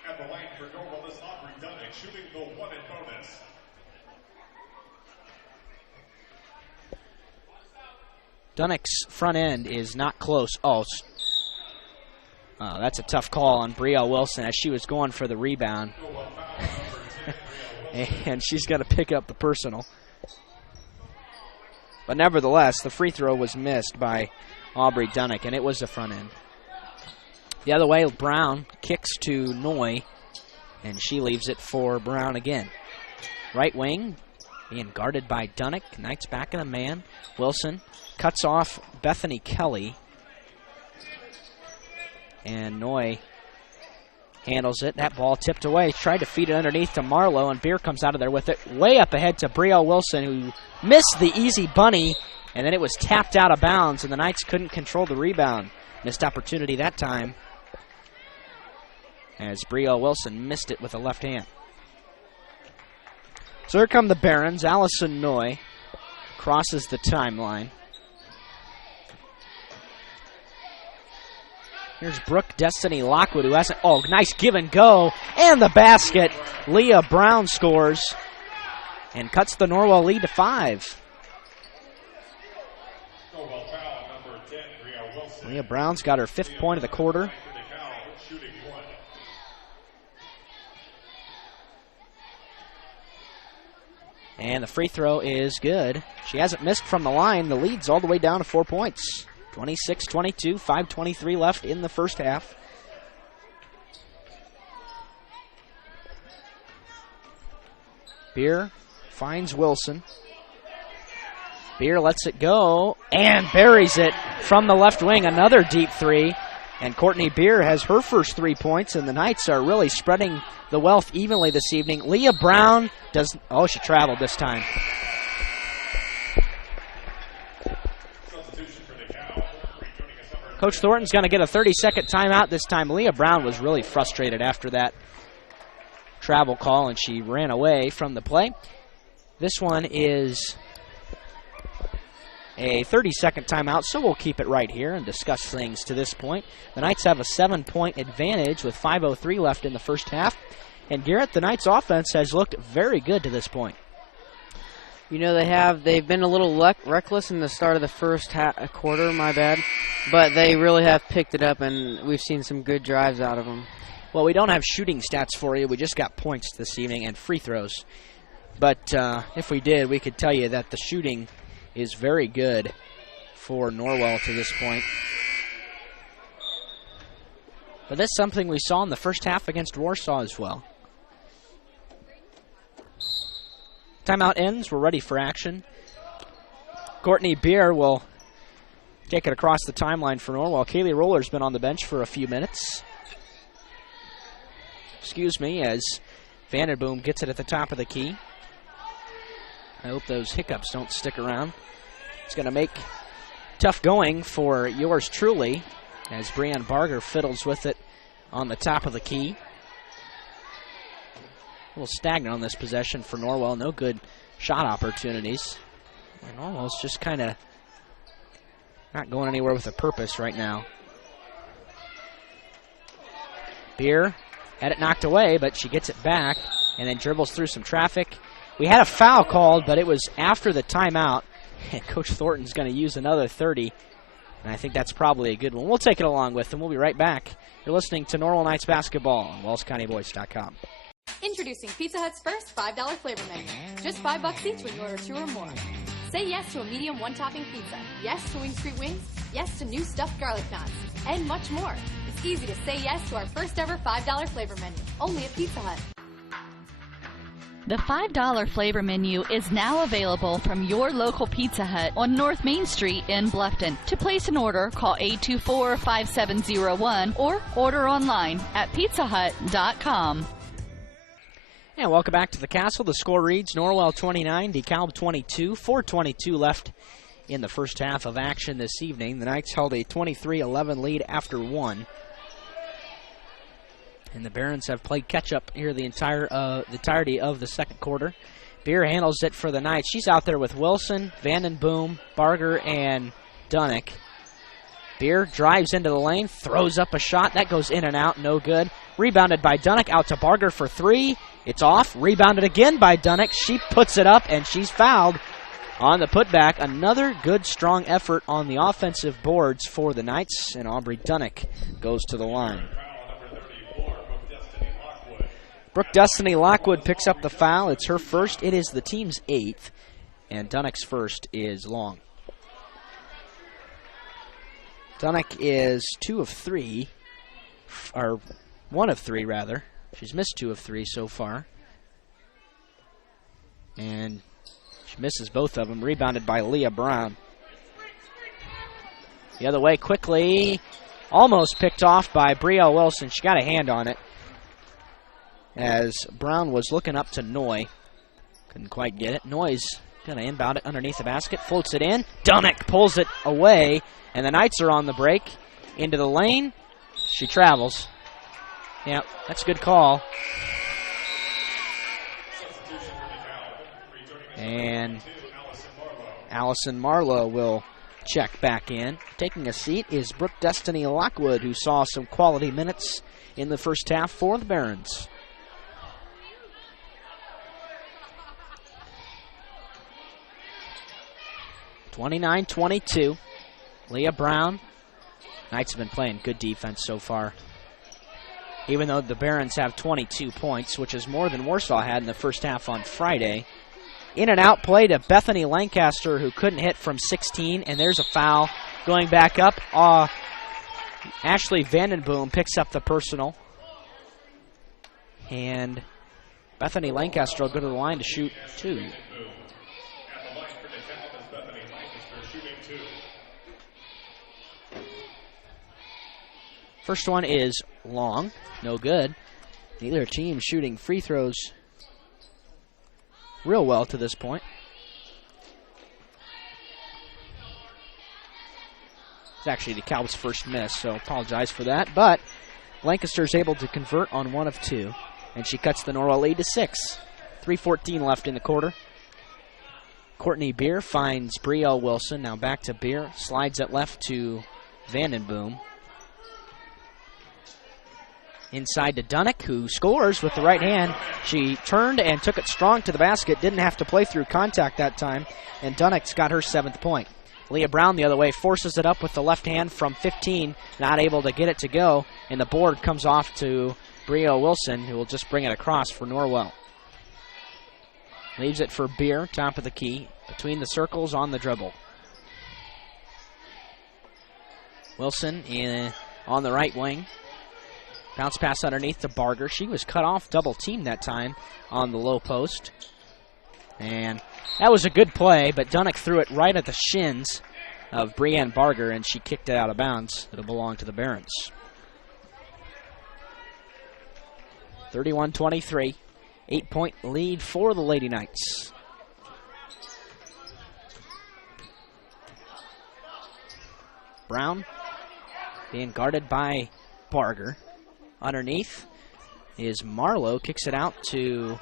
At the line for Norwell is Aubrey Dunnick, shooting the 1-and-bonus. Dunnick's front end is not close. Oh, that's a tough call on Brielle Wilson as she was going for the rebound. And she's got to pick up the personal. But nevertheless, the free throw was missed by Aubrey Dunnick, and it was the front end. The other way, Brown kicks to Noy, and she leaves it for Brown again. Right wing, being guarded by Dunnick. Knights back in a man. Wilson cuts off Bethany Kelly. And Noy handles it. That ball tipped away. Tried to feed it underneath to Marlowe, and Beer comes out of there with it. Way up ahead to Brielle Wilson, who missed the easy bunny, and then it was tapped out of bounds, and the Knights couldn't control the rebound. Missed opportunity that time as Brielle Wilson missed it with a left hand. So here come the Barons. Allison Noy crosses the timeline. Here's Brooke Destiny Lockwood, who hasn't. Oh, nice give and go. And the basket. Leah Brown scores and cuts the Norwell lead to 5. Leah Brown's got her 5th point of the quarter. And the free throw is good. She hasn't missed from the line. The lead's all the way down to 4 points. 26-22, 5:23 left in the first half. Beer finds Wilson. Beer lets it go and buries it from the left wing. Another deep three. And Courtney Beer has her first 3 points, and the Knights are really spreading the wealth evenly this evening. Leah Brown does. Oh, she traveled this time. Coach Thornton's going to get a 30-second timeout this time. Leah Brown was really frustrated after that travel call, and she ran away from the play. This one is a 30-second timeout, so we'll keep it right here and discuss things to this point. The Knights have a 7-point advantage with 5:03 left in the first half. And Garrett, the Knights' offense has looked very good to this point. You know, they've been a little reckless in the start of the first quarter, my bad. But they really have picked it up, and we've seen some good drives out of them. Well, we don't have shooting stats for you. We just got points this evening and free throws. But if we did, we could tell you that the shooting is very good for Norwell to this point. But that's something we saw in the first half against Warsaw as well. Timeout ends. We're ready for action. Courtney Beer will take it across the timeline for Norwell. Kaylee Roller's been on the bench for a few minutes. Excuse me, as Vandenboom gets it at the top of the key. I hope those hiccups don't stick around. It's going to make tough going for yours truly as Brianne Barger fiddles with it on the top of the key. A little stagnant on this possession for Norwell. No good shot opportunities. And Norwell's just kind of not going anywhere with a purpose right now. Beer had it knocked away, but she gets it back and then dribbles through some traffic. We had a foul called, but it was after the timeout. And Coach Thornton's going to use another 30. And I think that's probably a good one. We'll take it along with him. We'll be right back. You're listening to Norwell Knights basketball on WellsCountyVoice.com. Introducing Pizza Hut's first $5 flavor menu. Just $5 each when you order 2 or more. Say yes to a medium one-topping pizza. Yes to Wing Street Wings. Yes to new stuffed garlic knots. And much more. It's easy to say yes to our first ever $5 flavor menu. Only at Pizza Hut. The $5 flavor menu is now available from your local Pizza Hut on North Main Street in Bluffton. To place an order, call 824-5701 or order online at pizzahut.com. And welcome back to the Castle. The score reads Norwell 29, Dekalb 22, 4:22 left in the first half of action this evening. The Knights held a 23-11 lead after 1. And the Barons have played catch-up here the entirety of the second quarter. Beer handles it for the Knights. She's out there with Wilson, Vandenboom, Barger, and Dunnick. Beer drives into the lane, throws up a shot. That goes in and out, no good. Rebounded by Dunnick, out to Barger for 3. It's off. Rebounded again by Dunnick. She puts it up, and she's fouled on the putback. Another good, strong effort on the offensive boards for the Knights, and Aubrey Dunnick goes to the line. Brooke Destiny Lockwood picks up the foul. It's her first. It is the team's 8th, and Dunnick's first is long. Dunnick is 2 of 3, or 1 of 3 rather. She's missed 2 of 3 so far. And she misses both of them. Rebounded by Leah Brown. The other way quickly. Almost picked off by Brielle Wilson. She got a hand on it as Brown was looking up to Noy. Couldn't quite get it. Noy's going to inbound it underneath the basket. Floats it in. Dunnick pulls it away. And the Knights are on the break. Into the lane. She travels. Yep, that's a good call. And Allison Marlowe will check back in. Taking a seat is Brooke Destiny Lockwood, who saw some quality minutes in the first half for the Barons. (29-22). Leah Brown. Knights have been playing good defense so far. Even though the Barons have 22 points, which is more than Warsaw had in the first half on Friday. In and out play to Bethany Lancaster, who couldn't hit from 16, and there's a foul going back up. Ashley Vandenboom picks up the personal. And Bethany Lancaster will go to the line to shoot 2. First one is long, no good. Neither team shooting free throws real well to this point. It's actually Dekalb's first miss, so apologize for that. But Lancaster's able to convert on 1 of 2, and she cuts the Norwell lead to 6. 3:14 left in the quarter. Courtney Beer finds Brielle Wilson. Now back to Beer. Slides it left to Vandenboom. Inside to Dunnick, who scores with the right hand. She turned and took it strong to the basket. Didn't have to play through contact that time. And Dunnick's got her 7th point. Leah Brown the other way forces it up with the left hand from 15. Not able to get it to go. And the board comes off to Brielle Wilson, who will just bring it across for Norwell. Leaves it for Beer, top of the key. Between the circles on the dribble. Wilson on the right wing. Bounce pass underneath to Barger. She was cut off, double teamed that time on the low post. And that was a good play, but Dunnick threw it right at the shins of Brianne Barger, and she kicked it out of bounds. It'll belong to the Barons. 31-23. 8-point lead for the Lady Knights. Brown being guarded by Barger. Underneath is Marlowe. Kicks it out to,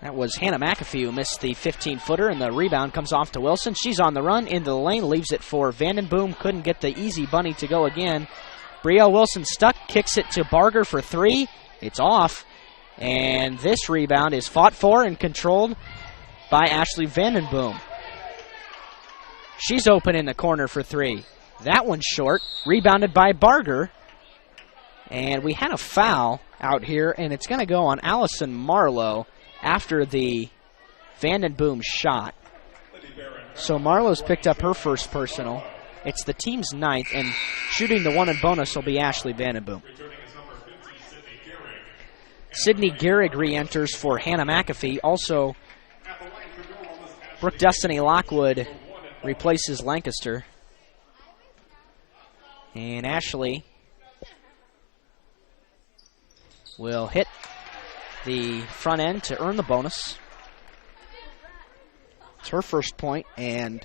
that was Hannah McAfee who missed the 15-footer, and the rebound comes off to Wilson. She's on the run into the lane, leaves it for Vandenboom. Couldn't get the easy bunny to go again. Brielle Wilson stuck, kicks it to Barger for 3. It's off, and this rebound is fought for and controlled by Ashley Vandenboom. She's open in the corner for 3. That one's short, rebounded by Barger. And we had a foul out here, and it's going to go on Allison Marlowe after the Vandenboom shot. So Marlowe's picked up her first personal. It's the team's 9th, and shooting the 1 and bonus will be Ashley Vandenboom. Sydney Gehrig re-enters for Hannah McAfee. Also, Brooke Destiny Lockwood replaces Lancaster. And Ashley will hit the front end to earn the bonus. It's her first point, and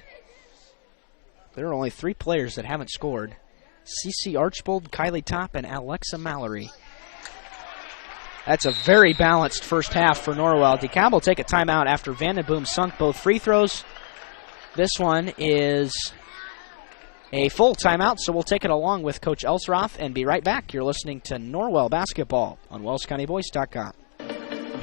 there are only 3 players that haven't scored. Cece Archbold, Kylie Topp, and Alexa Mallory. That's a very balanced first half for Norwell. Dekalb will take a timeout after Vandenboom sunk both free throws. This one is a full timeout, so we'll take it along with Coach Elsroth and be right back. You're listening to Norwell Basketball on WellsCountyVoice.com.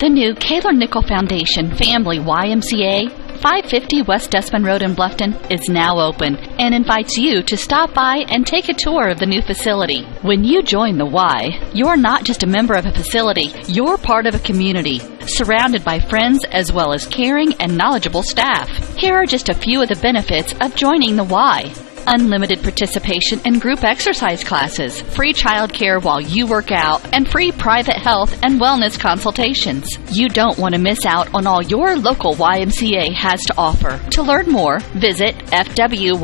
The new Kaler Nickel Foundation Family YMCA, 550 West Desmond Road in Bluffton, is now open and invites you to stop by and take a tour of the new facility. When you join the Y, you're not just a member of a facility, you're part of a community, surrounded by friends as well as caring and knowledgeable staff. Here are just a few of the benefits of joining the Y. Unlimited participation in group exercise classes, free childcare while you work out, and free private health and wellness consultations. You don't want to miss out on all your local YMCA has to offer. To learn more, visit fwymca.org.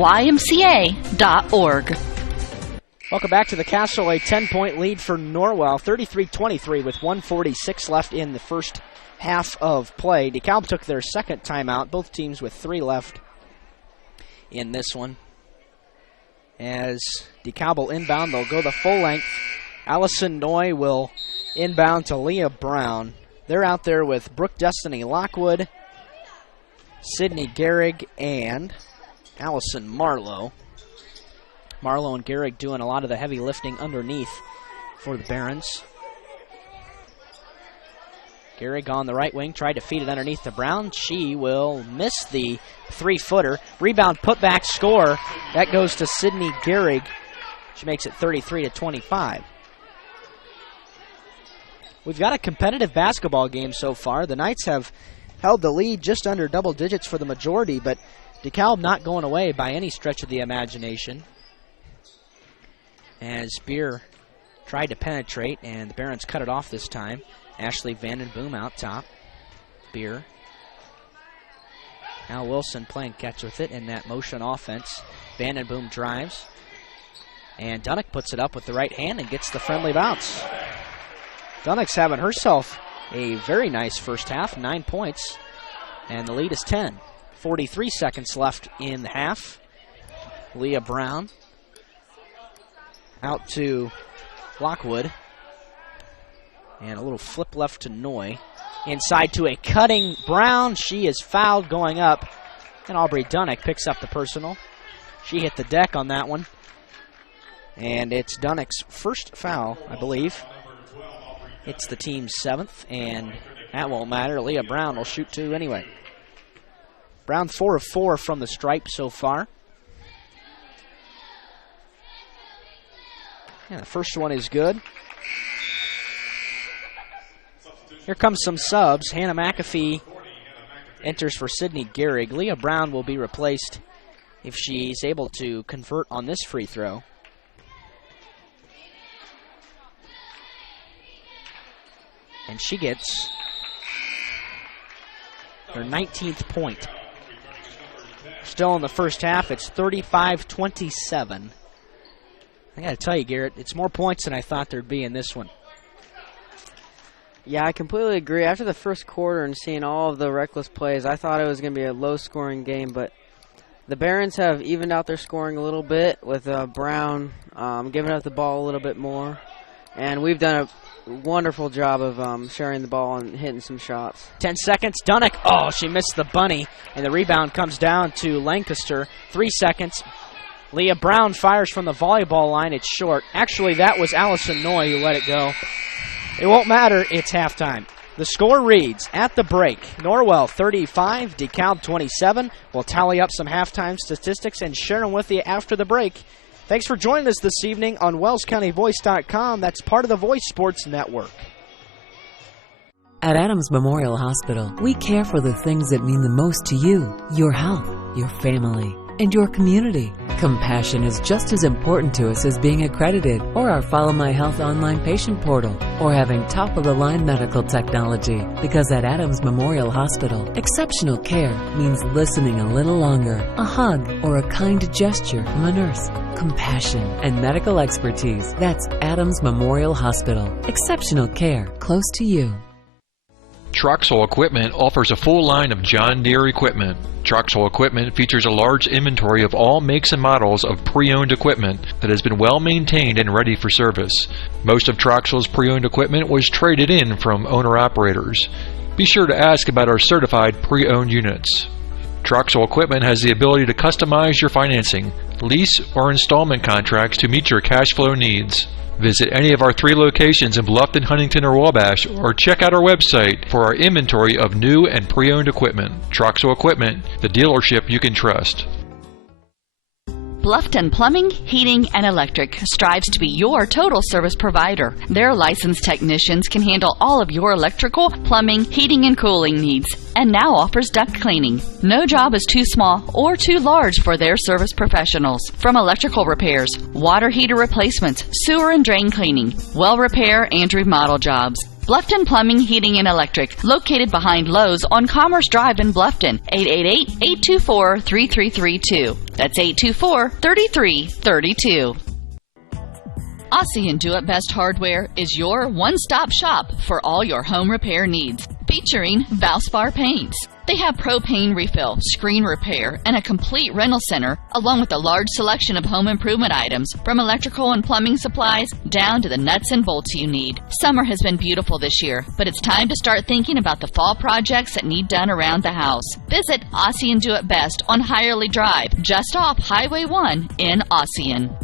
Welcome back to the Castle. A 10-point lead for Norwell, 33-23 with 1:46 left in the first half of play. Dekalb took their second timeout, both teams with 3 left in this one. As Dekalb will inbound, they'll go the full length. Allison Noy will inbound to Leah Brown. They're out there with Brooke Destiny Lockwood, Sydney Gehrig, and Allison Marlowe. Marlowe and Gehrig doing a lot of the heavy lifting underneath for the Barons. Gehrig on the right wing, tried to feed it underneath to Brown. She will miss the 3-footer. Rebound, putback, score. That goes to Sydney Gehrig. She makes it 33-25. We've got a competitive basketball game so far. The Knights have held the lead just under double digits for the majority, but DeKalb not going away by any stretch of the imagination. As Beer tried to penetrate, and the Barons cut it off this time. Ashley Vandenboom out top. Beer. Now Wilson playing catch with it in that motion offense. Vandenboom drives. And Dunnick puts it up with the right hand and gets the friendly bounce. Dunnick's having herself a very nice first half, 9 points. And the lead is 10. 43 seconds left in the half. Leah Brown out to Lockwood. And a little flip left to Noy. Inside to a cutting Brown. She is fouled going up. And Aubrey Dunnick picks up the personal. She hit the deck on that one. And it's Dunnick's first foul, I believe. It's the team's 7th, and that won't matter. Leah Brown will shoot 2 anyway. Brown 4 of 4 from the stripe so far. And the first one is good. Here comes some subs. Hannah McAfee enters for Sydney Gehrig. Leah Brown will be replaced if she's able to convert on this free throw. And she gets her 19th point. Still in the first half, it's 35-27. I got to tell you, Garrett, it's more points than I thought there'd be in this one. Yeah, I completely agree. After the first quarter and seeing all of the reckless plays, I thought it was going to be a low-scoring game, but the Barons have evened out their scoring a little bit with Brown giving up the ball a little bit more. And we've done a wonderful job of sharing the ball and hitting some shots. 10 seconds. Dunnick. Oh, she missed the bunny. And the rebound comes down to Lancaster. 3 seconds. Leah Brown fires from the volleyball line. It's short. Actually, that was Allison Noy who let it go. It won't matter. It's halftime. The score reads, at the break, Norwell 35, DeKalb 27. We'll tally up some halftime statistics and share them with you after the break. Thanks for joining us this evening on WellsCountyVoice.com. That's part of the Voice Sports Network. At Adams Memorial Hospital, we care for the things that mean the most to you, your health, your family, and your community. Compassion is just as important to us as being accredited, or our Follow My Health online patient portal, or having top-of-the-line medical technology. Because at Adams Memorial Hospital, exceptional care means listening a little longer, a hug, or a kind gesture from a nurse. Compassion and medical expertise. That's Adams Memorial Hospital. Exceptional care close to you. Troxel Equipment offers a full line of John Deere equipment. Troxel Equipment features a large inventory of all makes and models of pre-owned equipment that has been well maintained and ready for service. Most of Troxel's pre-owned equipment was traded in from owner-operators. Be sure to ask about our certified pre-owned units. Troxel Equipment has the ability to customize your financing, lease, or installment contracts to meet your cash flow needs. Visit any of our 3 locations in Bluffton, Huntington, or Wabash, or check out our website for our inventory of new and pre-owned equipment. Troxel Equipment, the dealership you can trust. Bluffton Plumbing, Heating, and Electric strives to be your total service provider. Their licensed technicians can handle all of your electrical, plumbing, heating, and cooling needs, and now offers duct cleaning. No job is too small or too large for their service professionals. From electrical repairs, water heater replacements, sewer and drain cleaning, well repair, and remodel jobs. Bluffton Plumbing, Heating, and Electric, located behind Lowe's on Commerce Drive in Bluffton, 888-824-3332. That's 824-3332. Aussie and Do It Best Hardware is your one-stop shop for all your home repair needs, featuring Valspar paints, They have propane refill, screen repair, and a complete rental center, along with a large selection of home improvement items, from electrical and plumbing supplies down to the nuts and bolts you need. Summer has been beautiful this year, but it's time to start thinking about the fall projects that need done around the house. Visit Ossian Do It Best on Hirely Drive, just off Highway 1 in Ossian.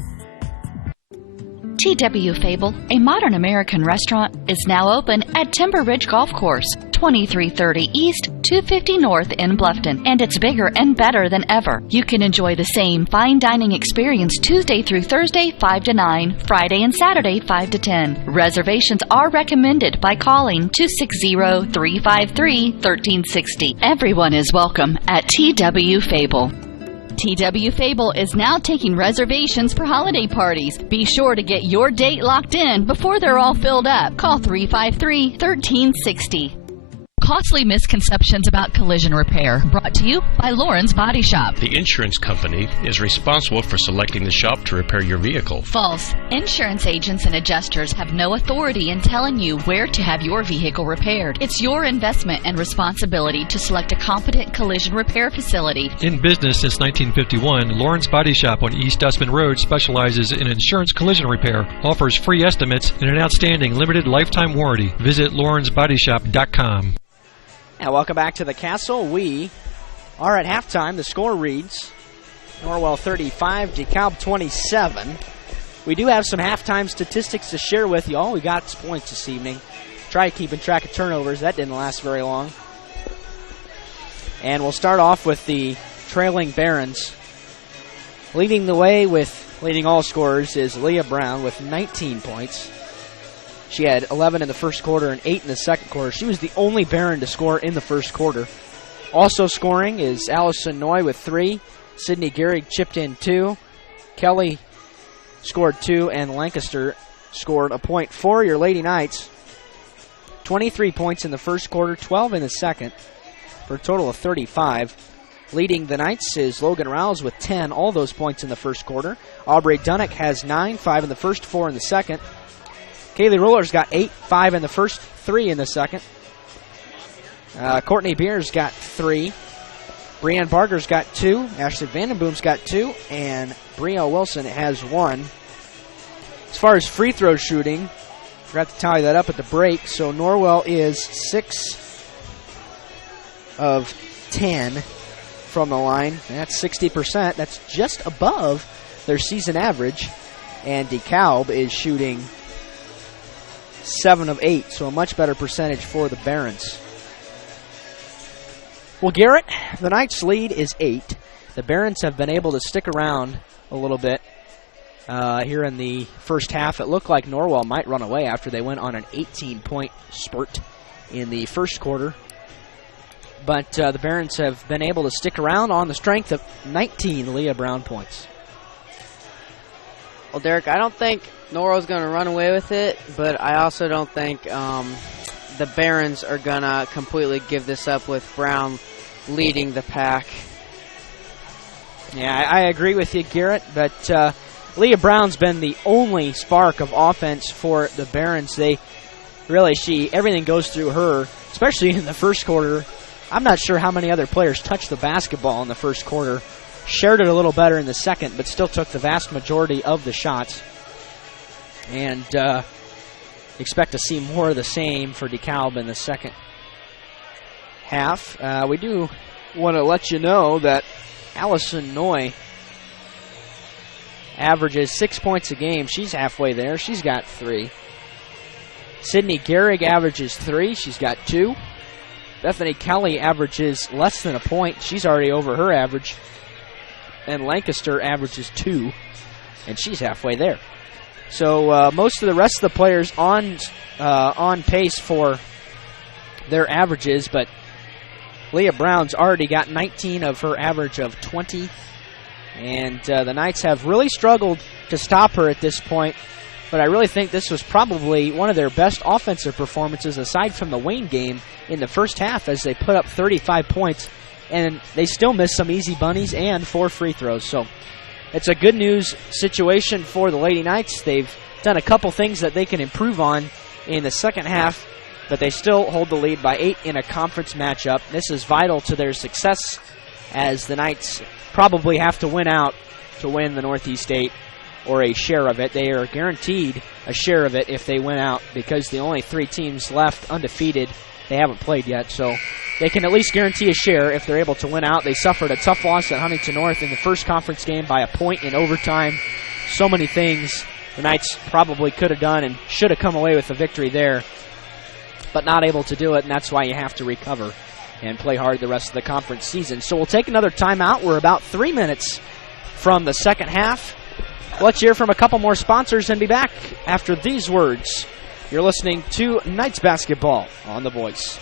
T.W. Fable, a modern American restaurant, is now open at Timber Ridge Golf Course, 2330 East, 250 North in Bluffton, and it's bigger and better than ever. You can enjoy the same fine dining experience Tuesday through Thursday, 5 to 9, Friday and Saturday, 5 to 10. Reservations are recommended by calling 260-353-1360. Everyone is welcome at T.W. Fable. T.W. Fable is now taking reservations for holiday parties. Be sure to get your date locked in before they're all filled up. Call 353-1360. Costly misconceptions about collision repair, brought to you by Lauren's Body Shop. The insurance company is responsible for selecting the shop to repair your vehicle. False. Insurance agents and adjusters have no authority in telling you where to have your vehicle repaired. It's your investment and responsibility to select a competent collision repair facility. In business since 1951, Lauren's Body Shop on East Dustman Road specializes in insurance collision repair, offers free estimates, and an outstanding limited lifetime warranty. Visit laurensbodyshop.com. And welcome back to the Castle. We are at halftime. The score reads Norwell 35, Dekalb 27. We do have some halftime statistics to share with you all. We got points this evening. Try keeping track of turnovers. That didn't last very long. And we'll start off with the trailing Barons. Leading the way with leading all scorers is Leah Brown with 19 points. She had 11 in the first quarter and 8 in the second quarter. She was the only Baron to score in the first quarter. Also scoring is Allison Noy with 3. Sydney Gehrig chipped in 2. Kelly scored 2, and Lancaster scored a point for your Lady Knights. 23 points in the first quarter, 12 in the second, for a total of 35. Leading the Knights is Logan Rouse with 10, all those points in the first quarter. Aubrey Dunnick has 9, 5 in the first, 4 in the second. Kaylee Roller's got 8, 5 in the first, 3 in the second. Courtney Beers got 3. Brianne Barger's got 2. Ashley Vandenboom's got 2. And Bria Wilson has 1. As far as free throw shooting, forgot to tally that up at the break. So Norwell is 6 of 10 from the line. And that's 60%. That's just above their season average. And Dekalb is shooting 7 of 8, so a much better percentage for the Barons. Well, Garrett, the Knights' lead is 8. The Barons have been able to stick around a little bit here in the first half. It looked like Norwell might run away after they went on an 18-point spurt in the first quarter. But the Barons have been able to stick around on the strength of 19 Leah Brown points. Well, Derek, I don't think Norwell's going to run away with it, but I also don't think the Barons are going to completely give this up with Brown leading the pack. Yeah, I agree with you, Garrett, but Leah Brown's been the only spark of offense for the Barons. Everything goes through her, especially in the first quarter. I'm not sure how many other players touched the basketball in the first quarter. Shared it a little better in the second, but still took the vast majority of the shots. And expect to see more of the same for Dekalb in the second half. We do want to let you know that Allison Noy averages 6 points a game. She's halfway there. She's got 3. Sydney Gehrig averages 3. She's got 2. Bethany Kelly averages less than a point. She's already over her average. And Lancaster averages 2, and she's halfway there. So most of the rest of the players on pace for their averages, but Leah Brown's already got 19 of her average of 20, and the Knights have really struggled to stop her at this point, but I really think this was probably one of their best offensive performances aside from the Wayne game in the first half as they put up 35 points. And they still missed some easy bunnies and 4 free throws. So it's a good news situation for the Lady Knights. They've done a couple things that they can improve on in the second half. but they still hold the lead by 8 in a conference matchup. This is vital to their success, as the Knights probably have to win out to win the Northeast 8 or a share of it. They are guaranteed a share of it if they win out, because the only 3 teams left undefeated, they haven't played yet, so they can at least guarantee a share if they're able to win out. They suffered a tough loss at Huntington North in the first conference game by a point in overtime. So many things the Knights probably could have done and should have come away with a victory there, but not able to do it, and that's why you have to recover and play hard the rest of the conference season. So we'll take another timeout. We're about 3 minutes from the second half. Let's hear from a couple more sponsors and be back after these words. You're listening to Knights Basketball on The Voice.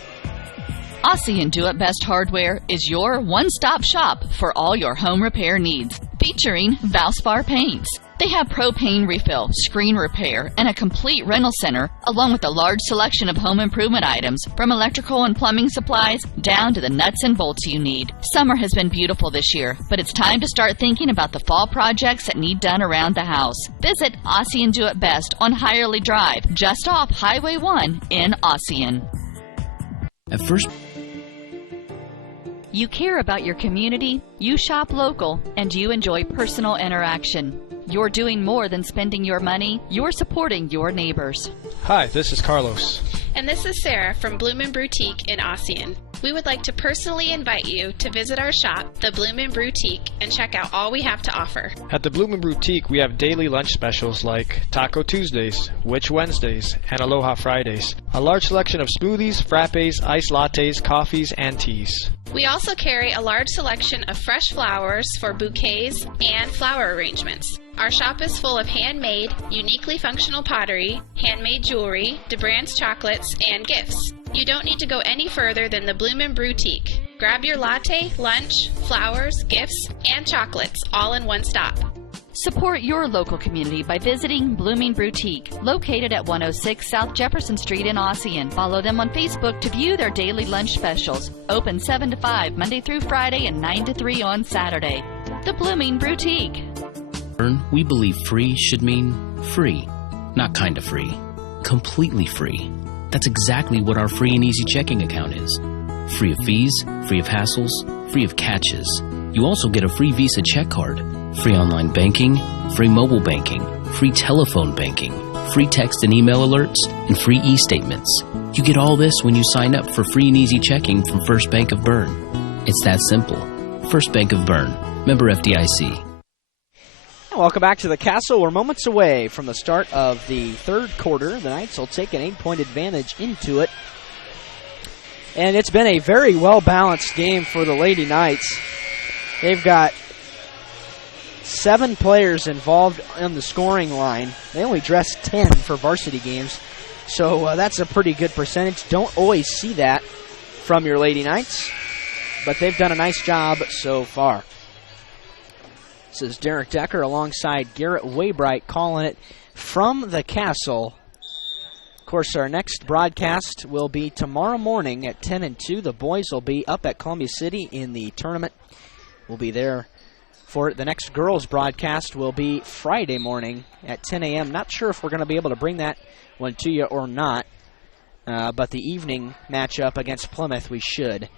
Aussie and Do It Best Hardware is your one-stop shop for all your home repair needs, featuring Valspar Paints. They have propane refill, screen repair, and a complete rental center, along with a large selection of home improvement items, from electrical and plumbing supplies down to the nuts and bolts you need. Summer has been beautiful this year, but it's time to start thinking about the fall projects that need done around the house. Visit Aussie and Do It Best on Hirely Drive, just off Highway 1 in Ossian. At first, you care about your community, you shop local, and you enjoy personal interaction. You're doing more than spending your money. You're supporting your neighbors. Hi, this is Carlos. And this is Sarah from Bloomin' Boutique in Ossian. We would like to personally invite you to visit our shop, the Bloomin' Boutique, and check out all we have to offer. At the Bloomin' Boutique, we have daily lunch specials like Taco Tuesdays, Witch Wednesdays, and Aloha Fridays. A large selection of smoothies, frappes, iced lattes, coffees, and teas. We also carry a large selection of fresh flowers for bouquets and flower arrangements. Our shop is full of handmade, uniquely functional pottery, handmade jewelry, DeBrand's chocolates, and gifts. You don't need to go any further than the Bloomin' Boutique. Grab your latte, lunch, flowers, gifts, and chocolates all in one stop. Support your local community by visiting Blooming Boutique, located at 106 South Jefferson Street in Ossian. Follow them on Facebook to view their daily lunch specials. Open 7 to 5 Monday through Friday and 9 to 3 on Saturday. The Blooming Boutique. We believe free should mean free, not kind of free, completely free. That's exactly what our free and easy checking account is. Free of fees, free of hassles, free of catches. You also get a free Visa check card, free online banking, free mobile banking, free telephone banking, free text and email alerts, and free e-statements. You get all this when you sign up for free and easy checking from First Bank of Bern. It's that simple. First Bank of Bern. Member FDIC. Welcome back to the Castle. We're moments away from the start of the third quarter. The Knights will take an 8-point advantage into it. And it's been a very well-balanced game for the Lady Knights. They've got 7 players involved on the scoring line. They only dress 10 for varsity games, so that's a pretty good percentage. Don't always see that from your Lady Knights, but they've done a nice job so far. This is Derek Decker alongside Garrett Waybright calling it from the Castle. Of course, our next broadcast will be tomorrow morning at 10 and 2. The boys will be up at Columbia City in the tournament. We'll be there for it. The next girls broadcast will be Friday morning at 10 a.m. Not sure if we're going to be able to bring that one to you or not, but the evening matchup against Plymouth we should.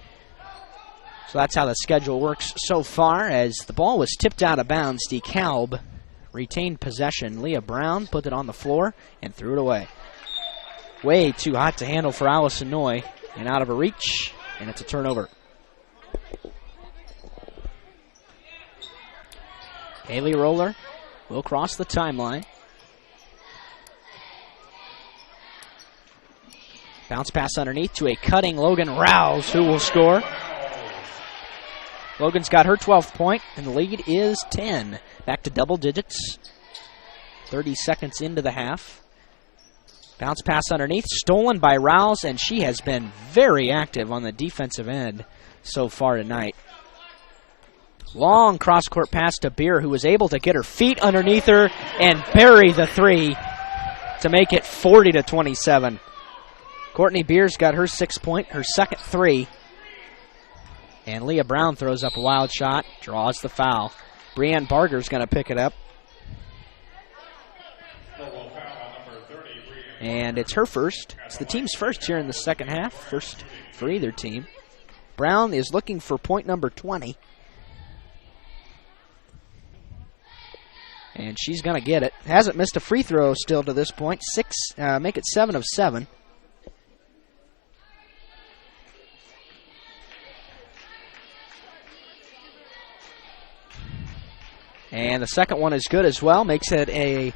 So that's how the schedule works so far. As the ball was tipped out of bounds, Dekalb retained possession. Leah Brown put it on the floor and threw it away. Way too hot to handle for Allison Noy, and out of her reach, and it's a turnover. Haley Roller will cross the timeline. Bounce pass underneath to a cutting Logan Rouse, who will score. Logan's got her 12th point, and the lead is 10. Back to double digits. 30 seconds into the half. Bounce pass underneath, stolen by Rouse, and she has been very active on the defensive end so far tonight. Long cross-court pass to Beer, who was able to get her feet underneath her and bury the three to make it 40-27. Courtney Beer's got her 6 point, her second three. And Leah Brown throws up a wild shot, draws the foul. Brianne Barger's going to pick it up. And it's her first. It's the team's first here in the second half. First for either team. Brown is looking for point number 20. And she's going to get it. Hasn't missed a free throw still to this point. Make it 7 of 7. And the second one is good as well. Makes it a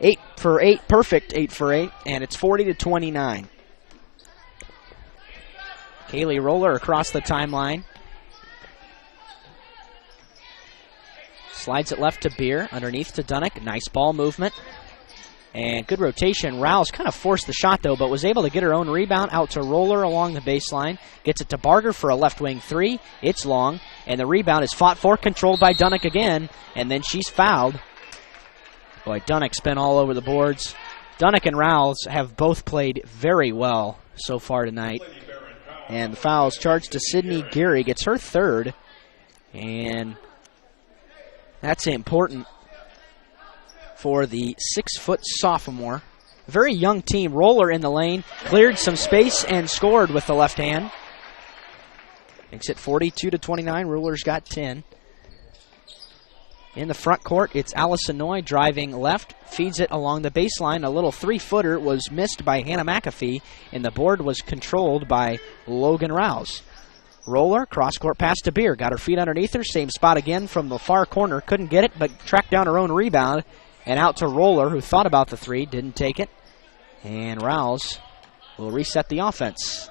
8 for 8, perfect 8 for 8. And it's 40-29. Kaylee Roller across the timeline. Slides it left to Beer, underneath to Dunnick. Nice ball movement. And good rotation. Rouse kind of forced the shot, though, but was able to get her own rebound out to Roller along the baseline. Gets it to Barger for a left wing three. It's long. And the rebound is fought for, controlled by Dunnick again. And then she's fouled. Boy, Dunnick's been all over the boards. Dunnick and Rouse have both played very well so far tonight. And the foul is charged to Sydney Geary. Gets her third. And that's important for the 6-foot sophomore. Very young team. Roller in the lane. Cleared some space and scored with the left hand. Makes it 42-29. Roller's got 10. In the front court, it's Allison Noy driving left. Feeds it along the baseline. A little 3-footer was missed by Hannah McAfee, and the board was controlled by Logan Rouse. Roller, cross-court pass to Beer. Got her feet underneath her. Same spot again from the far corner. Couldn't get it, but tracked down her own rebound. And out to Roller, who thought about the three. Didn't take it. And Rouse will reset the offense.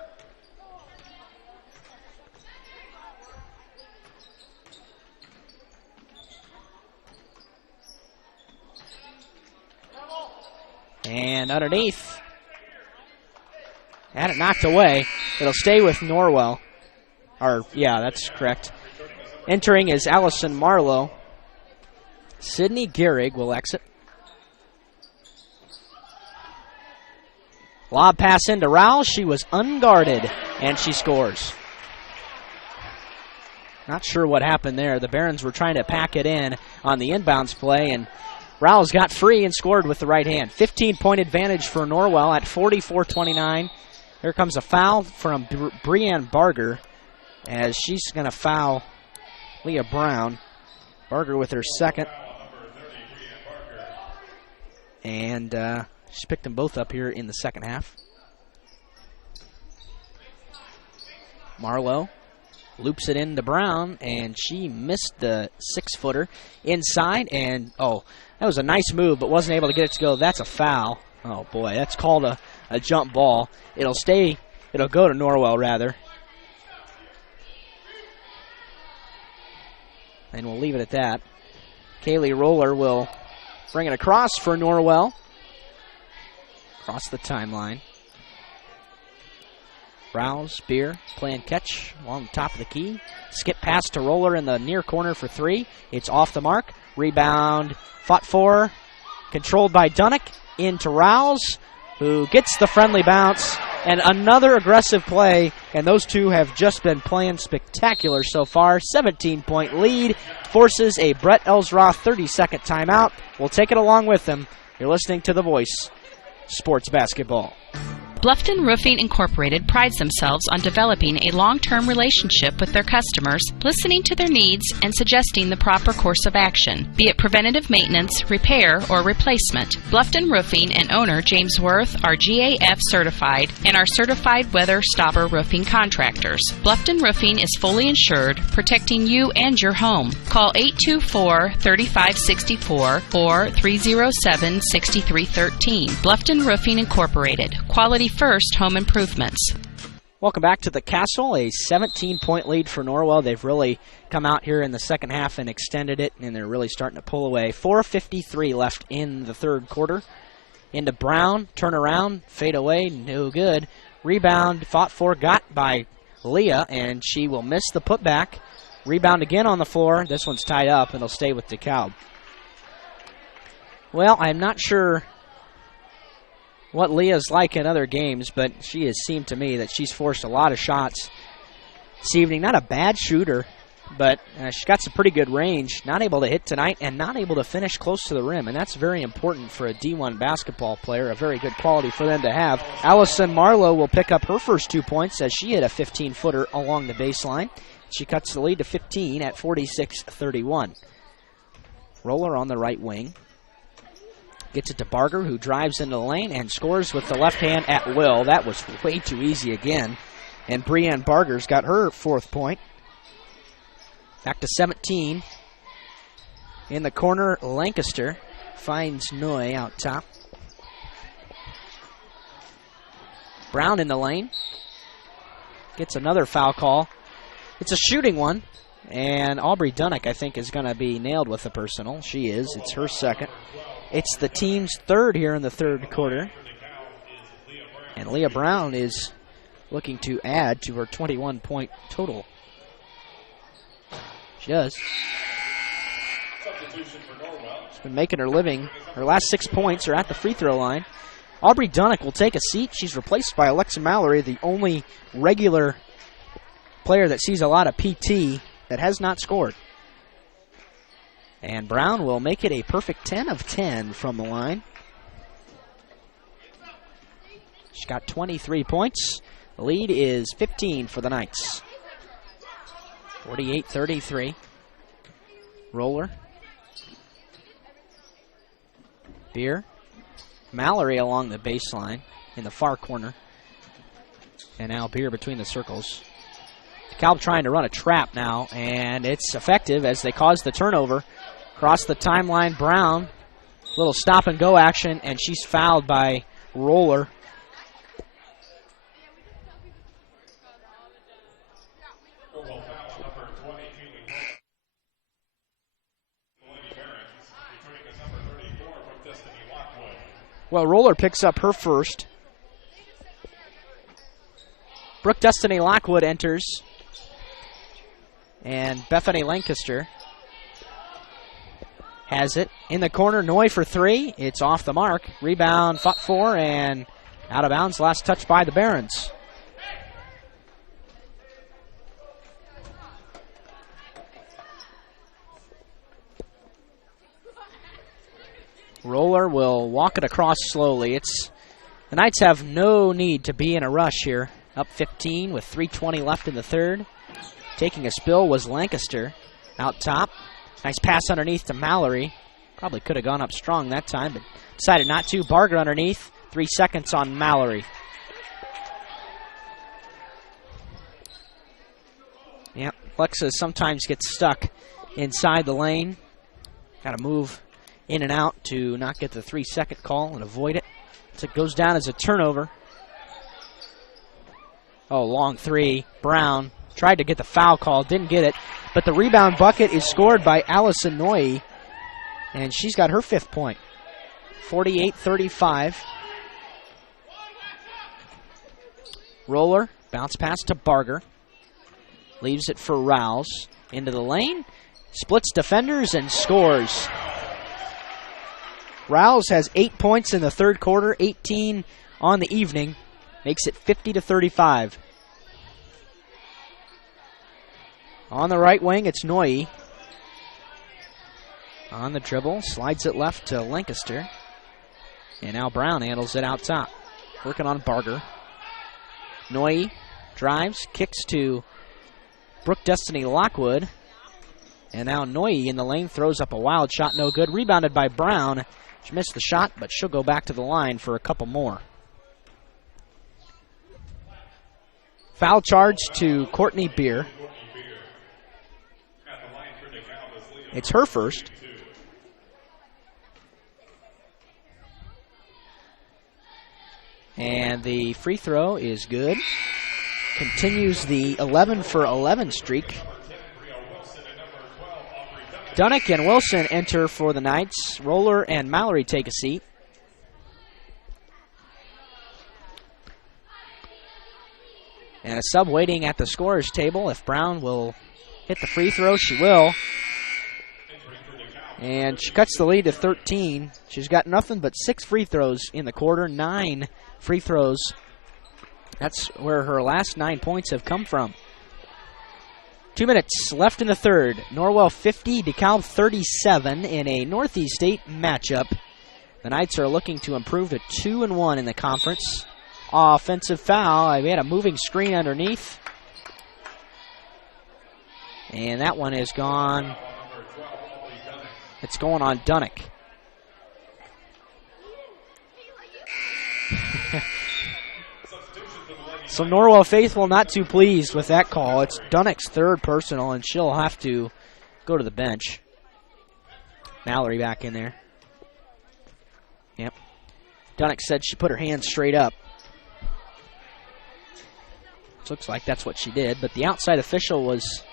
And underneath. Had it knocked away. It'll stay with Norwell. Yeah, that's correct. Entering is Allison Marlowe. Sydney Gehrig will exit. Lob pass into Rouse. She was unguarded, and she scores. Not sure what happened there. The Barons were trying to pack it in on the inbounds play, and Rouse got free and scored with the right hand. 15-point advantage for Norwell at 44-29. Here comes a foul from Brianne Barger, as she's going to foul Leah Brown. Barger with her second. And she's picked them both up here in the second half. Marlowe loops it into Brown, and she missed the 6-footer inside. And, that was a nice move, but wasn't able to get it to go. That's a foul. Oh, boy, that's called a jump ball. It'll go to Norwell, rather. And we'll leave it at that. Kaylee Roller will bring it across for Norwell. Across the timeline. Rouse, Beer, playing catch along the top of the key. Skip pass to Roller in the near corner for three. It's off the mark. Rebound, fought for, controlled by Dunnick. Into Rouse, who gets the friendly bounce. And another aggressive play, and those two have just been playing spectacular so far. 17-point lead forces a Brett Elsroth 30-second timeout. We'll take it along with them. You're listening to The Voice Sports Basketball. Bluffton Roofing Incorporated prides themselves on developing a long-term relationship with their customers, listening to their needs, and suggesting the proper course of action, be it preventative maintenance, repair, or replacement. Bluffton Roofing and owner James Worth are GAF certified and are certified weather stopper roofing contractors. Bluffton Roofing is fully insured, protecting you and your home. Call 824-3564 or 307-6313. Bluffton Roofing Incorporated. Quality first home improvements. Welcome back to the Castle. A 17-point lead for Norwell. They've really come out here in the second half and extended it, and they're really starting to pull away. 4:53 left in the third quarter. Into Brown, turn around, fade away, no good. Rebound, fought for, got by Leah, and she will miss the putback. Rebound again on the floor. This one's tied up, and it'll stay with Dekalb. Well, I'm not sure what Leah's like in other games, but she has seemed to me that she's forced a lot of shots this evening. Not a bad shooter, but she's got some pretty good range. Not able to hit tonight and not able to finish close to the rim, and that's very important for a D1 basketball player, a very good quality for them to have. Allison Marlowe will pick up her first 2 points as she hit a 15-footer along the baseline. She cuts the lead to 15 at 46-31. Roller on the right wing. Gets it to Barger, who drives into the lane and scores with the left hand at will. That was way too easy again. And Breanne Barger's got her 4th point. Back to 17. In the corner, Lancaster finds Noy out top. Brown in the lane. Gets another foul call. It's a shooting one. And Aubrey Dunnick, I think, is going to be nailed with the personal. She is. It's her second. It's the team's 3rd here in the 3rd quarter. And Leah Brown is looking to add to her 21-point total. She does. She's been making her living. Her last 6 points are at the free throw line. Aubrey Dunnick will take a seat. She's replaced by Alexa Mallory, the only regular player that sees a lot of PT that has not scored. And Brown will make it a perfect 10 of 10 from the line. She's got 23 points. The lead is 15 for the Knights. 48-33. Roller. Beer. Mallory along the baseline in the far corner. And now Beer between the circles. Dekalb trying to run a trap now, and it's effective as they cause the turnover. Across the timeline, Brown. Little stop-and-go action, and she's fouled by Roller. Well, Roller picks up her first. Brooke Destiny Lockwood enters. And Bethany Lancaster has it. In the corner, Noy for 3. It's off the mark. Rebound, fought for, and out of bounds. Last touch by the Barons. Roller will walk it across slowly. The Knights have no need to be in a rush here. Up 15 with 3:20 left in the 3rd. Taking a spill was Lancaster out top. Nice pass underneath to Mallory. Probably could have gone up strong that time, but decided not to. Barger underneath. 3 seconds on Mallory. Yep, Lexa sometimes gets stuck inside the lane. Got to move in and out to not get the 3-second call and avoid it. So it goes down as a turnover. Oh, long 3. Brown tried to get the foul call, didn't get it. But the rebound bucket is scored by Allison Noy, and she's got her 5th point. 48-35. Roller, bounce pass to Barger. Leaves it for Rouse. Into the lane. Splits defenders and scores. Rouse has 8 points in the 3rd quarter, 18 on the evening. Makes it 50-35. On the right wing, it's Noy. On the dribble, slides it left to Lancaster. And now Brown handles it out top. Working on Barger. Noy drives, kicks to Brooke Destiny Lockwood. And now Noy in the lane throws up a wild shot, no good. Rebounded by Brown. She missed the shot, but she'll go back to the line for a couple more. Foul charge to Courtney Beer. It's her first. And the free throw is good. Continues the 11 for 11 streak. Dunnick and Wilson enter for the Knights. Roller and Mallory take a seat. And a sub waiting at the scorer's table. If Brown will hit the free throw, she will. And she cuts the lead to 13. She's got nothing but 6 free throws in the quarter, 9 free throws. That's where her last 9 points have come from. 2 minutes left in the third. Norwell 50, Dekalb 37 in a Northeast State matchup. The Knights are looking to improve to 2-1 in the conference. Offensive foul. We had a moving screen underneath. And that one is gone. It's going on Dunnick. So Norwell faithful not too pleased with that call. It's Dunnick's third personal, and she'll have to go to the bench. Mallory back in there. Yep. Dunnick said she put her hands straight up. Looks like that's what she did, but the outside official was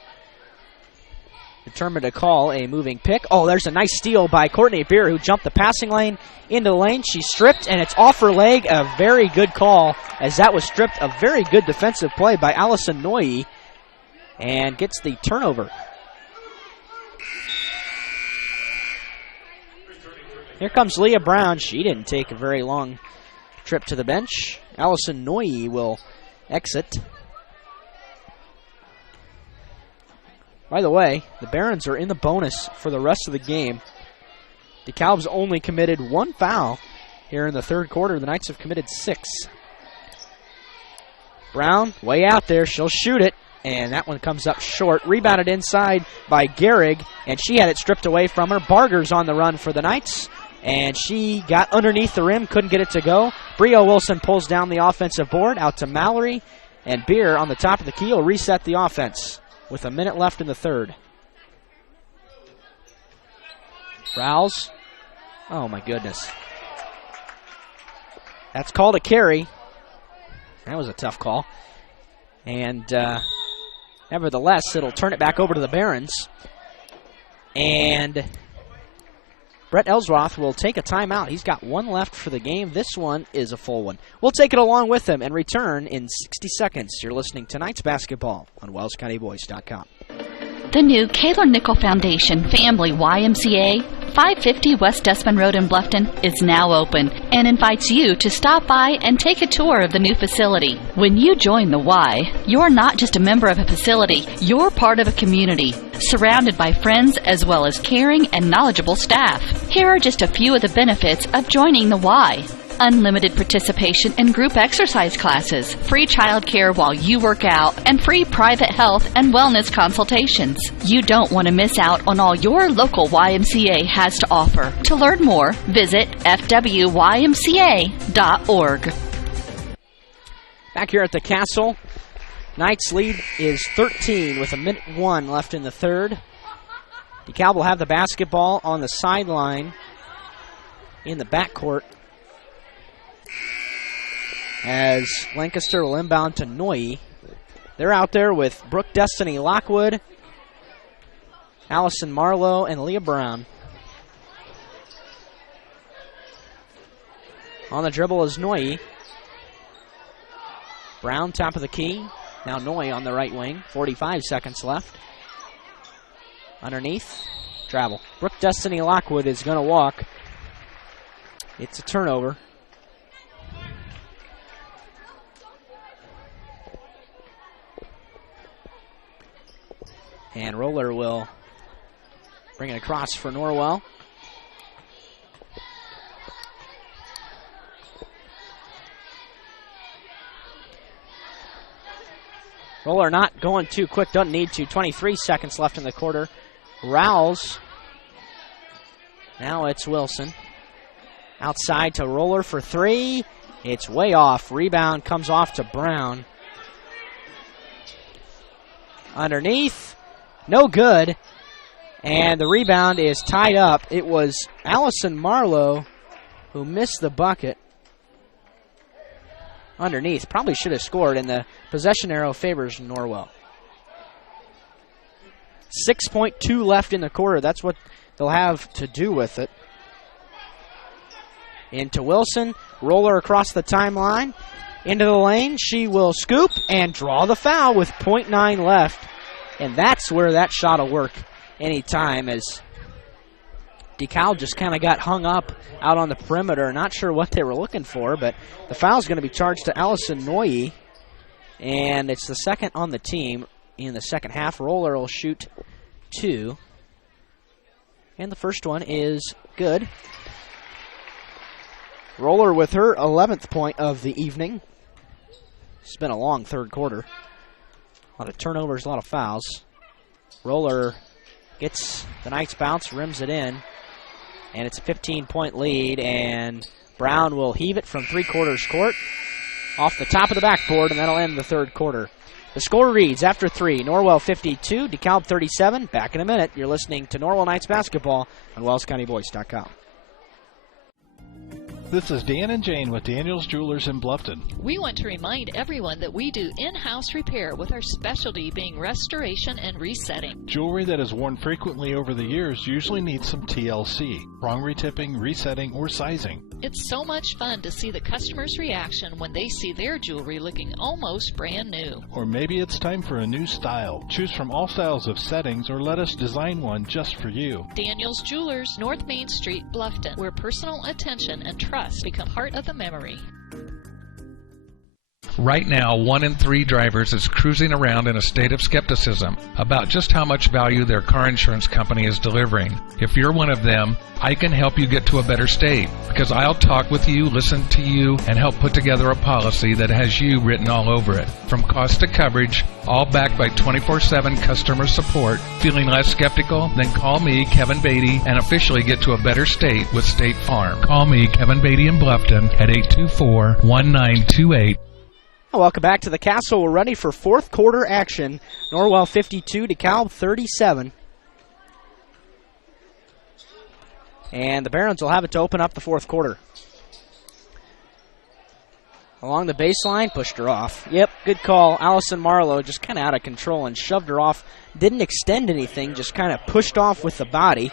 determined to call a moving pick. Oh, there's a nice steal by Courtney Beer, who jumped the passing lane into the lane. She stripped, and it's off her leg. A very good call, as that was stripped. A very good defensive play by Allison Noye, and gets the turnover. Here comes Leah Brown. She didn't take a very long trip to the bench. Allison Noye will exit. By the way, the Barons are in the bonus for the rest of the game. DeKalb's only committed 1 foul here in the third quarter. The Knights have committed 6. Brown, way out there. She'll shoot it, and that one comes up short. Rebounded inside by Gehrig, and she had it stripped away from her. Barger's on the run for the Knights, and she got underneath the rim, couldn't get it to go. Brio Wilson pulls down the offensive board out to Mallory, and Beer on the top of the key will reset the offense with a minute left in the third. Rouse. Oh, my goodness. That's called a carry. That was a tough call. And nevertheless, it'll turn it back over to the Barons. And Brett Ellsworth will take a timeout. He's got 1 left for the game. This one is a full one. We'll take it along with him and return in 60 seconds. You're listening to Knights Basketball on WellsCountyVoice.com. The new Kaylor Nickel Foundation Family YMCA, 550 West Dustman Road in Bluffton, is now open and invites you to stop by and take a tour of the new facility. When you join the Y, you're not just a member of a facility, you're part of a community, surrounded by friends as well as caring and knowledgeable staff. Here are just a few of the benefits of joining the Y. Unlimited participation in group exercise classes, free childcare while you work out, and free private health and wellness consultations. You don't want to miss out on all your local YMCA has to offer. To learn more, visit fwymca.org. Back here at the Castle, Knights lead is 13 with a minute 1 left in the third. DeKalb will have the basketball on the sideline in the backcourt, as Lancaster will inbound to Noye. They're out there with Brooke Destiny Lockwood, Allison Marlowe, and Leah Brown. On the dribble is Noye. Brown, top of the key. Now Noye on the right wing. 45 seconds left. Underneath. Travel. Brooke Destiny Lockwood is going to walk. It's a turnover. And Roller will bring it across for Norwell. Roller not going too quick, doesn't need to. 23 seconds left in the quarter. Rouse. Now it's Wilson. Outside to Roller for 3. It's way off. Rebound comes off to Brown. Underneath. No good. And the rebound is tied up. It was Allison Marlowe who missed the bucket. Underneath. Probably should have scored, and the possession arrow favors Norwell. 6.2 left in the quarter. That's what they'll have to do with it. Into Wilson. Roller across the timeline. Into the lane. She will scoop and draw the foul with 0.9 left. And that's where that shot will work anytime, as DeKalb just kind of got hung up out on the perimeter. Not sure what they were looking for, but the foul's going to be charged to Allison Noye, and it's the second on the team. in the second half. Roller will shoot 2. And the first one is good. Roller with her 11th point of the evening. It's been a long third quarter. A lot of turnovers, a lot of fouls. Roller gets the Knights bounce, rims it in, and it's a 15-point lead, and Brown will heave it from three-quarters court off the top of the backboard, and that'll end the third quarter. The score reads, after 3, Norwell 52, Dekalb 37. Back in a minute. You're listening to Norwell Knights basketball on WellsCountyVoice.com. This is Dan and Jane with Daniel's Jewelers in Bluffton. We want to remind everyone that we do in-house repair with our specialty being restoration and resetting. Jewelry that is worn frequently over the years usually needs some TLC, wrong retipping, resetting, or sizing. It's so much fun to see the customer's reaction when they see their jewelry looking almost brand new. Or maybe it's time for a new style. Choose from all styles of settings or let us design one just for you. Daniel's Jewelers, North Main Street, Bluffton, where personal attention and trust become part of the memory. Right now, 1 in 3 drivers is cruising around in a state of skepticism about just how much value their car insurance company is delivering. If you're one of them, I can help you get to a better state because I'll talk with you, listen to you, and help put together a policy that has you written all over it. From cost to coverage, all backed by 24/7 customer support. Feeling less skeptical? Then call me, Kevin Beatty, and officially get to a better state with State Farm. Call me, Kevin Beatty in Bluffton, at 824-1928. Welcome back to the Castle. We're ready for fourth quarter action. Norwell 52, Dekalb 37. And the Barons will have it to open up the fourth quarter. Along the baseline, pushed her off. Yep, good call. Allison Marlowe just kind of out of control and shoved her off. Didn't extend anything, just kind of pushed off with the body.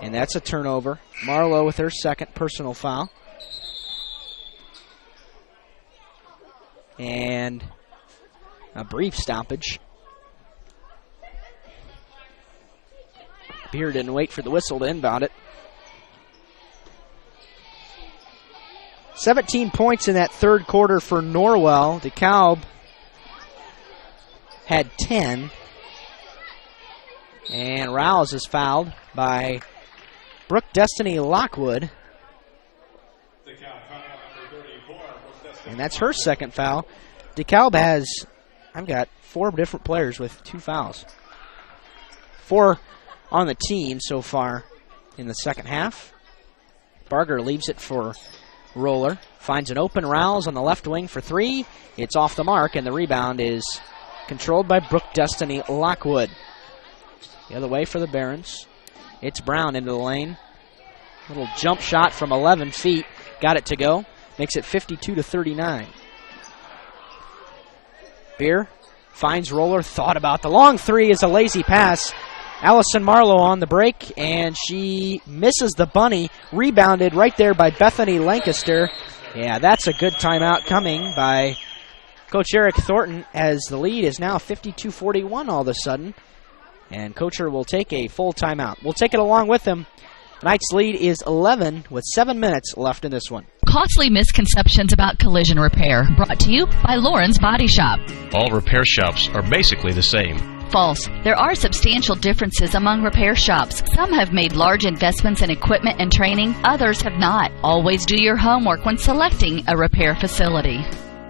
And that's a turnover. Marlowe with her second personal foul. And a brief stoppage. Beer didn't wait for the whistle to inbound it. 17 points in that third quarter for Norwell. Dekalb had 10. And Rouse is fouled by Brooke Destiny Lockwood. And that's her second foul. Dekalb has, I've got 4 different players with 2 fouls. 4 on the team so far in the second half. Barger leaves it for Roller. Finds an open Rouse on the left wing for 3. It's off the mark, and the rebound is controlled by Brooke Destiny Lockwood. The other way for the Barons. It's Brown into the lane. Little jump shot from 11 feet. Got it to go. Makes it 52-39. Beer finds Roller. Thought about the long 3 is a lazy pass. Allison Marlowe on the break, and she misses the bunny. Rebounded right there by Bethany Lancaster. Yeah, that's a good timeout coming by Coach Eric Thornton, as the lead is now 52-41 all of a sudden. And Coacher will take a full timeout. We'll take it along with him. Tonight's lead is 11 with 7 minutes left in this one. Costly misconceptions about collision repair. Brought to you by Lauren's Body Shop. All repair shops are basically the same. False. There are substantial differences among repair shops. Some have made large investments in equipment and training. Others have not. Always do your homework when selecting a repair facility.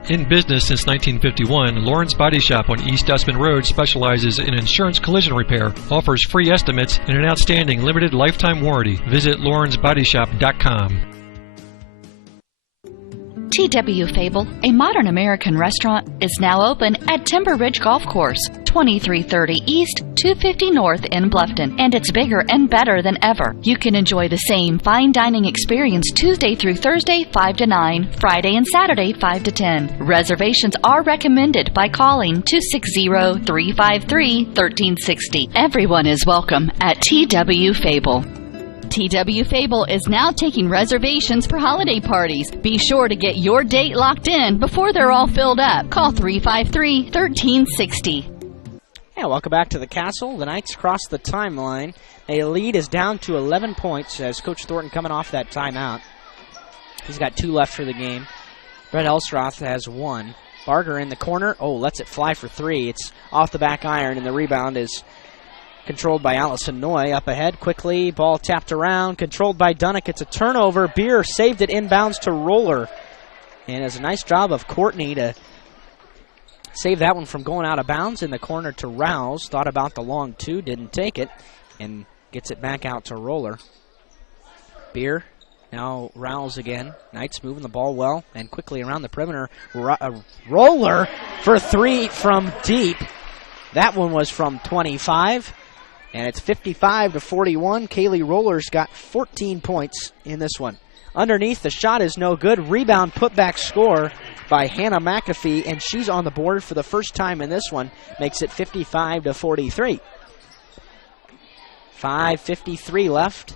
In business since 1951, Lauren's Body Shop on East Dustman Road specializes in insurance collision repair, offers free estimates, and an outstanding limited lifetime warranty. Visit lawrensbodyshop.com. T.W. Fable, a modern American restaurant, is now open at Timber Ridge Golf Course, 2330 East, 250 North in Bluffton, and it's bigger and better than ever. You can enjoy the same fine dining experience Tuesday through Thursday, 5 to 9, Friday and Saturday, 5 to 10. Reservations are recommended by calling 260-353-1360. Everyone is welcome at T.W. Fable. T.W. Fable is now taking reservations for holiday parties. Be sure to get your date locked in before they're all filled up. Call 353-1360. Yeah, welcome back to the Castle. The Knights cross the timeline. A lead is down to 11 points as Coach Thornton coming off that timeout. He's got 2 left for the game. Brett Elsroth has 1. Barger in the corner. Oh, lets it fly for three. It's off the back iron, and the rebound is controlled by Allison Noy. Up ahead quickly. Ball tapped around. Controlled by Dunnick. It's a turnover. Beer saved it inbounds to Roller. And it's a nice job of Courtney to save that one from going out of bounds. In the corner to Rouse. Thought about the long two. Didn't take it. And gets it back out to Roller. Beer. Now Rouse again. Knights moving the ball well and quickly around the perimeter. Roller for three from deep. That one was from 25. And it's 55-41. Kaylee Roller's got 14 points in this one. Underneath, the shot is no good. Rebound putback score by Hannah McAfee, and she's on the board for the first time in this one. Makes it 55-43. 5:53 left.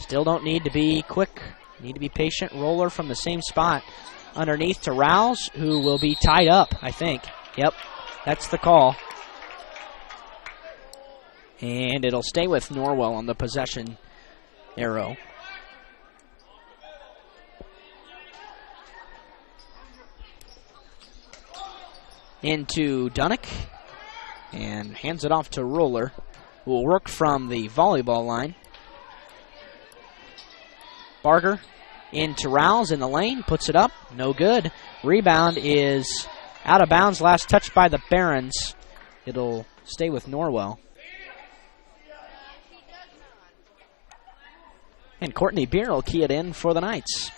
Still don't need to be quick. Need to be patient. Roller from the same spot. Underneath to Rouse, who will be tied up, I think. Yep, that's the call. And it'll stay with Norwell on the possession arrow. Into Dunnick. And hands it off to Roller, who will work from the volleyball line. Barger into Rouse in the lane, puts it up, no good. Rebound is out of bounds, last touch by the Barons. It'll stay with Norwell. And Courtney Beer will key it in for the Knights.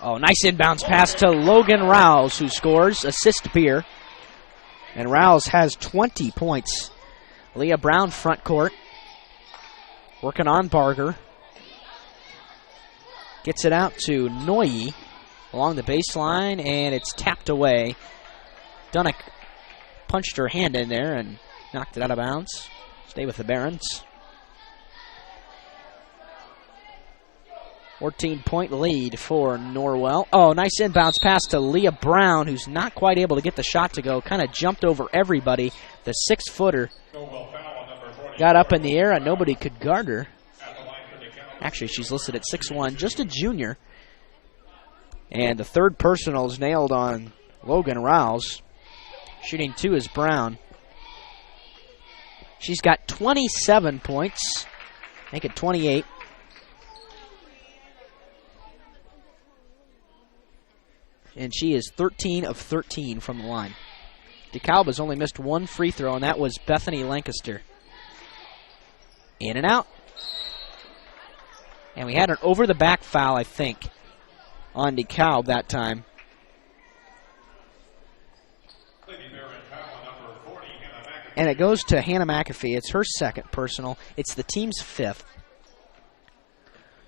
Oh, nice inbounds pass to Logan Rouse, who scores. Assist Beer. And Rouse has 20 points. Leah Brown front court. Working on Barger. Gets it out to Noye along the baseline, and it's tapped away. Dunnick punched her hand in there and knocked it out of bounds. Stay with the Barons. 14-point lead for Norwell. Oh, nice inbounds pass to Leah Brown, who's not quite able to get the shot to go. Kind of jumped over everybody. The 6-footer got up in the air, and nobody could guard her. Actually, she's listed at 6'1", just a junior. And the third personal is nailed on Logan Rouse. Shooting 2 is Brown. She's got 27 points. Make it 28. And she is 13 of 13 from the line. Dekalb has only missed one free throw, and that was Bethany Lancaster. In and out. And we had an over-the-back foul, I think, on Dekalb that time. And it goes to Hannah McAfee. It's her second personal. It's the team's 5th.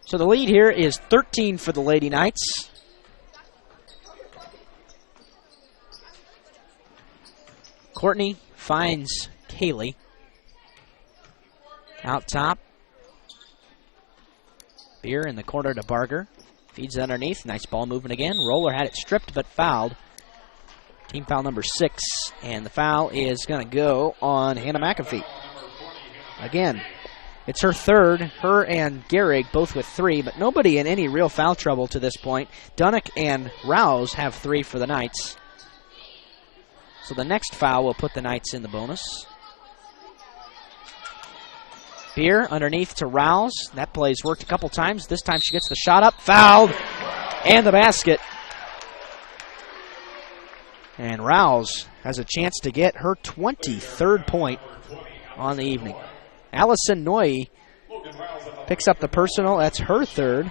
So the lead here is 13 for the Lady Knights. Courtney finds Kaylee. Out top. Beer in the corner to Barger. Feeds it underneath. Nice ball movement again. Roller had it stripped but fouled. Team foul number 6. And the foul is going to go on Hannah McAfee. Again, it's her third. Her and Gehrig both with 3, but nobody in any real foul trouble to this point. Dunnick and Rouse have 3 for the Knights. So the next foul will put the Knights in the bonus. Beer underneath to Rouse. That play's worked a couple times. This time she gets the shot up. Fouled. And the basket. And Rouse has a chance to get her 23rd point on the evening. Allison Noye picks up the personal. That's her 3rd.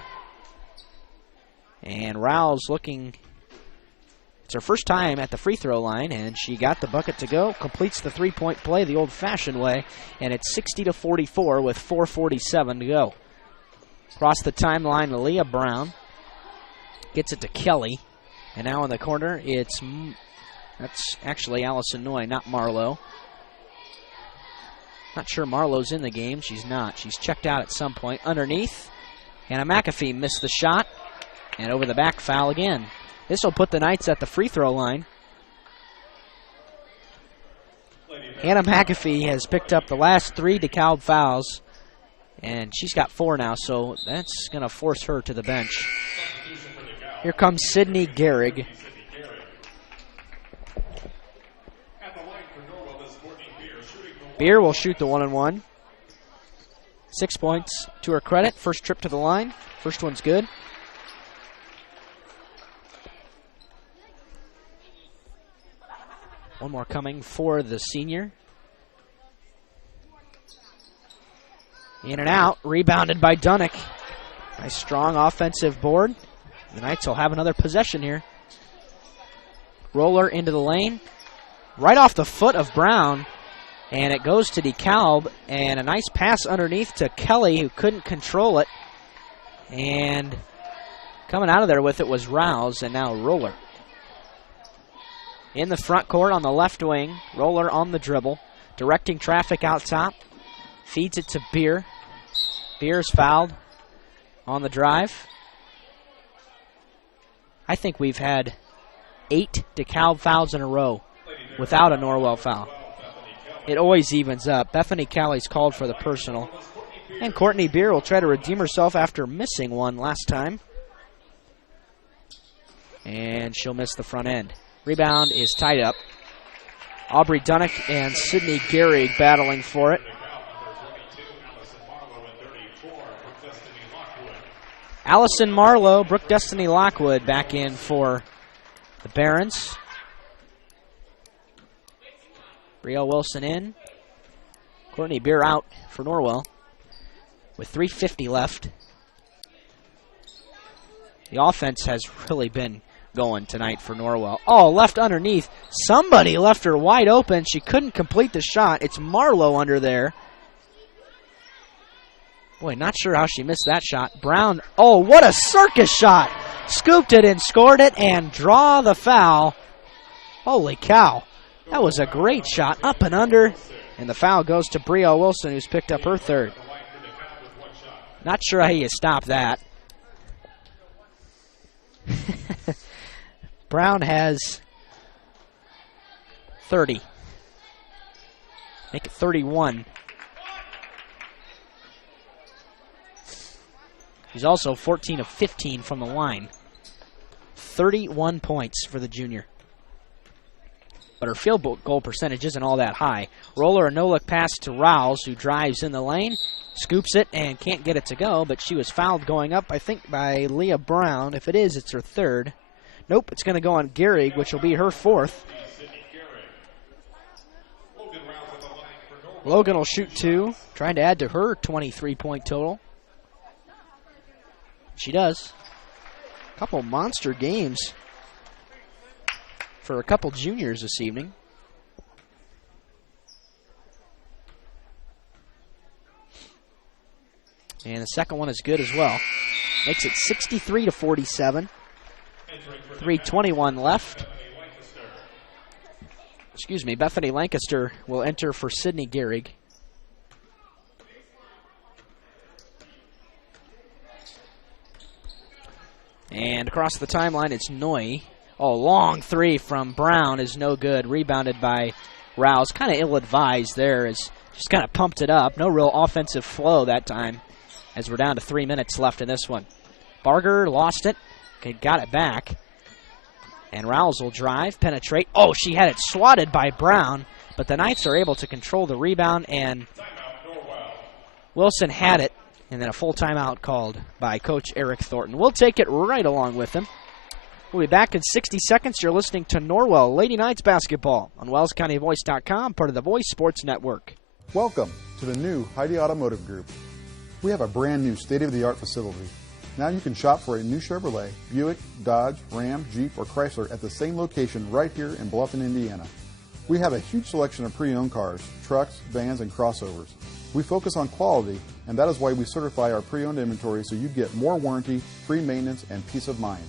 And Rouse looking... It's her first time at the free throw line, and she got the bucket to go. Completes the three-point play the old-fashioned way, and it's 60-44 with 4:47 to go. Across the timeline to Leah Brown. Gets it to Kelly. And now in the corner, that's actually Allison Noye, not Marlowe. Not sure Marlowe's in the game. She's not. She's checked out at some point. Underneath, Hannah McAfee missed the shot, and over the back foul again. This will put the Knights at the free throw line. Hannah McAfee has picked up the last 3 Dekalb fouls, and she's got 4 now, so that's going to force her to the bench. Here comes Sydney Gehrig. Beer will shoot the 1-and-1. 6 points to her credit. First trip to the line. First one's good. One more coming for the senior. In and out. Rebounded by Dunnick. Nice strong offensive board. The Knights will have another possession here. Roller into the lane. Right off the foot of Brown. And it goes to Dekalb, and a nice pass underneath to Kelly, who couldn't control it. And coming out of there with it was Rouse, and now Roller. In the front court on the left wing, Roller on the dribble, directing traffic out top. Feeds it to Beer. Beer's fouled on the drive. I think we've had 8 Dekalb fouls in a row without a Norwell foul. It always evens up. Bethany Callie's called for the personal. And Courtney Beer will try to redeem herself after missing one last time. And she'll miss the front end. Rebound is tied up. Aubrey Dunnick and Sydney Gehrig battling for it. Allison Marlowe, Brooke Destiny Lockwood back in for the Barons. Brielle Wilson in. Courtney Beer out for Norwell with 3:50 left. The offense has really been going tonight for Norwell. Oh, left underneath. Somebody left her wide open. She couldn't complete the shot. It's Marlowe under there. Boy, not sure how she missed that shot. Brown, oh, what a circus shot. Scooped it and scored it and draw the foul. Holy cow. That was a great shot, up and under, and the foul goes to Brielle Wilson, who's picked up her third. Not sure how you stop that. Brown has 30. Make it 31. She's also 14 of 15 from the line. 31 points for the junior. But her field goal percentage isn't all that high. Roller, a no-look pass to Rouse, who drives in the lane, scoops it, and can't get it to go, but she was fouled going up, I think, by Leah Brown. If it is, it's her third. Nope, it's going to go on Gehrig, which will be her fourth. Logan will shoot 2, trying to add to her 23-point total. She does. A couple monster games for a couple juniors this evening. And the second one is good as well. Makes it 63-47. 3:21 left. Excuse me, Bethany Lancaster will enter for Sydney Gehrig. And across the timeline, it's Noy. Oh, long three from Brown is no good. Rebounded by Rouse. Kind of ill-advised there as just kind of pumped it up. No real offensive flow that time as we're down to 3 minutes left in this one. Barger lost it. Okay, got it back. And Rouse will drive, penetrate. Oh, she had it swatted by Brown, but the Knights are able to control the rebound, and Wilson had it. And then a full timeout called by Coach Eric Thornton. We'll take it right along with him. We'll be back in 60 seconds. You're listening to Norwell Lady Knights basketball on WellsCountyVoice.com, part of the Voice Sports Network. Welcome to the new Heidi Automotive Group. We have a brand new state-of-the-art facility. Now you can shop for a new Chevrolet, Buick, Dodge, Ram, Jeep, or Chrysler at the same location right here in Bluffton, Indiana. We have a huge selection of pre-owned cars, trucks, vans, and crossovers. We focus on quality, and that is why we certify our pre-owned inventory so you get more warranty, free maintenance, and peace of mind.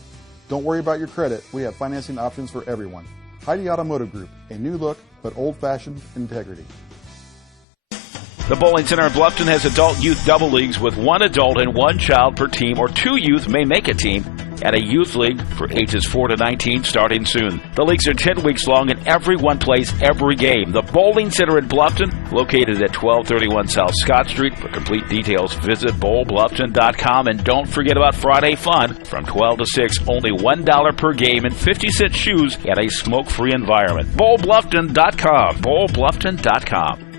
Don't worry about your credit. We have financing options for everyone. Heidi Automotive Group, a new look, but old-fashioned integrity. The Bowling Center in Bluffton has adult youth double leagues with 1 adult and 1 child per team, or 2 youth may make a team and a youth league for ages 4 to 19 starting soon. The leagues are 10 weeks long and everyone plays every game. The Bowling Center in Bluffton, located at 1231 South Scott Street. For complete details, visit bowlbluffton.com, and don't forget about Friday Fun from 12 to 6, only $1 per game and 50-cent shoes at a smoke-free environment. bowlbluffton.com, bowlbluffton.com.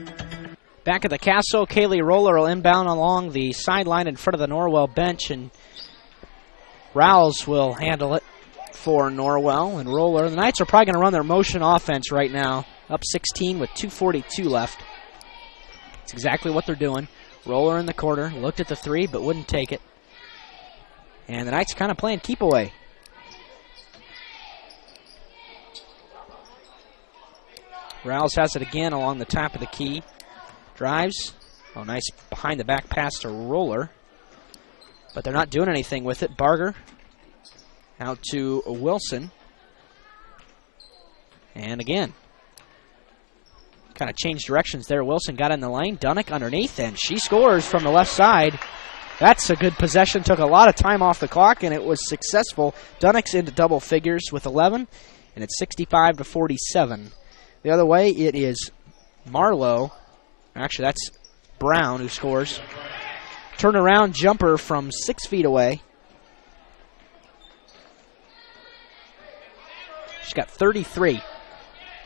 Back at the Castle, Kaylee Roller will inbound along the sideline in front of the Norwell bench, and Rouse will handle it for Norwell and Roller. The Knights are probably going to run their motion offense right now, up 16 with 2:42 left. That's exactly what they're doing. Roller in the corner, looked at the three but wouldn't take it. And the Knights kind of playing keep away. Rouse has it again along the top of the key. Drives. Oh, nice behind the back pass to Roller. But they're not doing anything with it. Barger out to Wilson. And again, kind of changed directions there. Wilson got in the lane. Dunnick underneath, and she scores from the left side. That's a good possession. Took a lot of time off the clock, and it was successful. Dunnick's into double figures with 11, and it's 65 to 47. The other way, it is Marlowe. Actually, that's Brown who scores. Turnaround jumper from 6 feet away. She's got 33.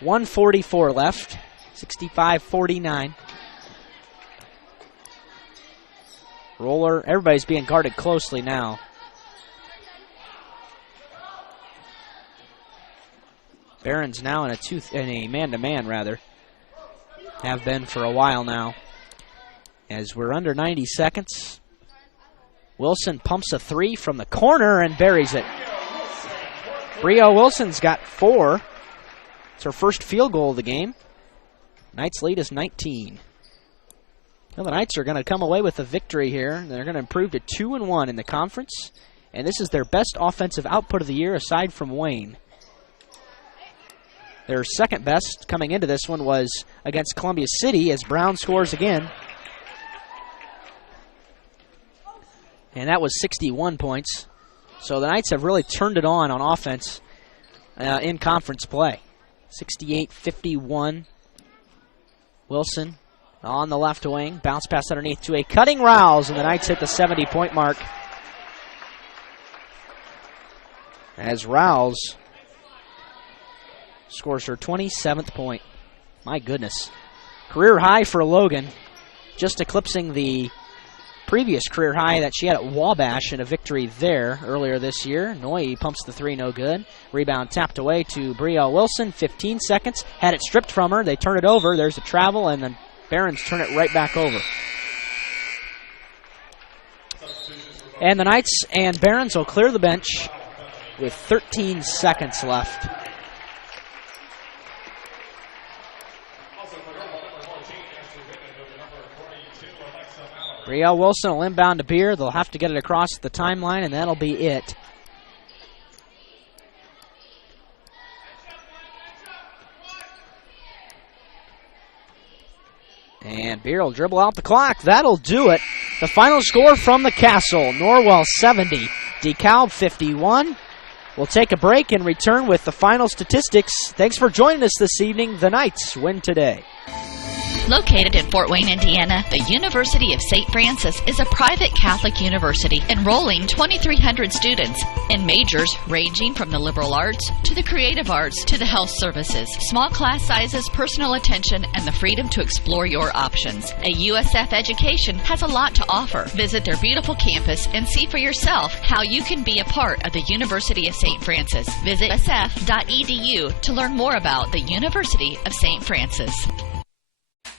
1:44 left. 65-49. Roller, everybody's being guarded closely now. Barron's now in a man-to-man, rather. Have been for a while now. As we're under 90 seconds. Wilson pumps a three from the corner and buries it. Bria Wilson's got 4. It's her first field goal of the game. Knights lead is 19. Well, the Knights are going to come away with a victory here. They're going to improve to 2-1 in the conference. And this is their best offensive output of the year aside from Wayne. Their second best coming into this one was against Columbia City as Brown scores again. And that was 61 points. So the Knights have really turned it on offense in conference play. 68-51. Wilson on the left wing. Bounce pass underneath to a cutting Rouse, and the Knights hit the 70-point mark. As Rouse scores her 27th point. My goodness. Career high for Logan, just eclipsing the previous career high that she had at Wabash in a victory there earlier this year. Noy pumps the three, no good. Rebound tapped away to Bria Wilson. 15 seconds. Had it stripped from her. They turn it over. There's a travel, and then Barons turn it right back over. And the Knights and Barons will clear the bench with 13 seconds left. Brielle Wilson will inbound to Beer. They'll have to get it across the timeline, and that'll be it. And Beer will dribble out the clock. That'll do it. The final score from the Castle, Norwell 70, Dekalb 51. We'll take a break and return with the final statistics. Thanks for joining us this evening. The Knights win today. Located in Fort Wayne, Indiana, the University of St. Francis is a private Catholic university enrolling 2,300 students in majors ranging from the liberal arts to the creative arts to the health services. Small class sizes, personal attention, and the freedom to explore your options. A USF education has a lot to offer. Visit their beautiful campus and see for yourself how you can be a part of the University of St. Francis. Visit sf.edu to learn more about the University of St. Francis.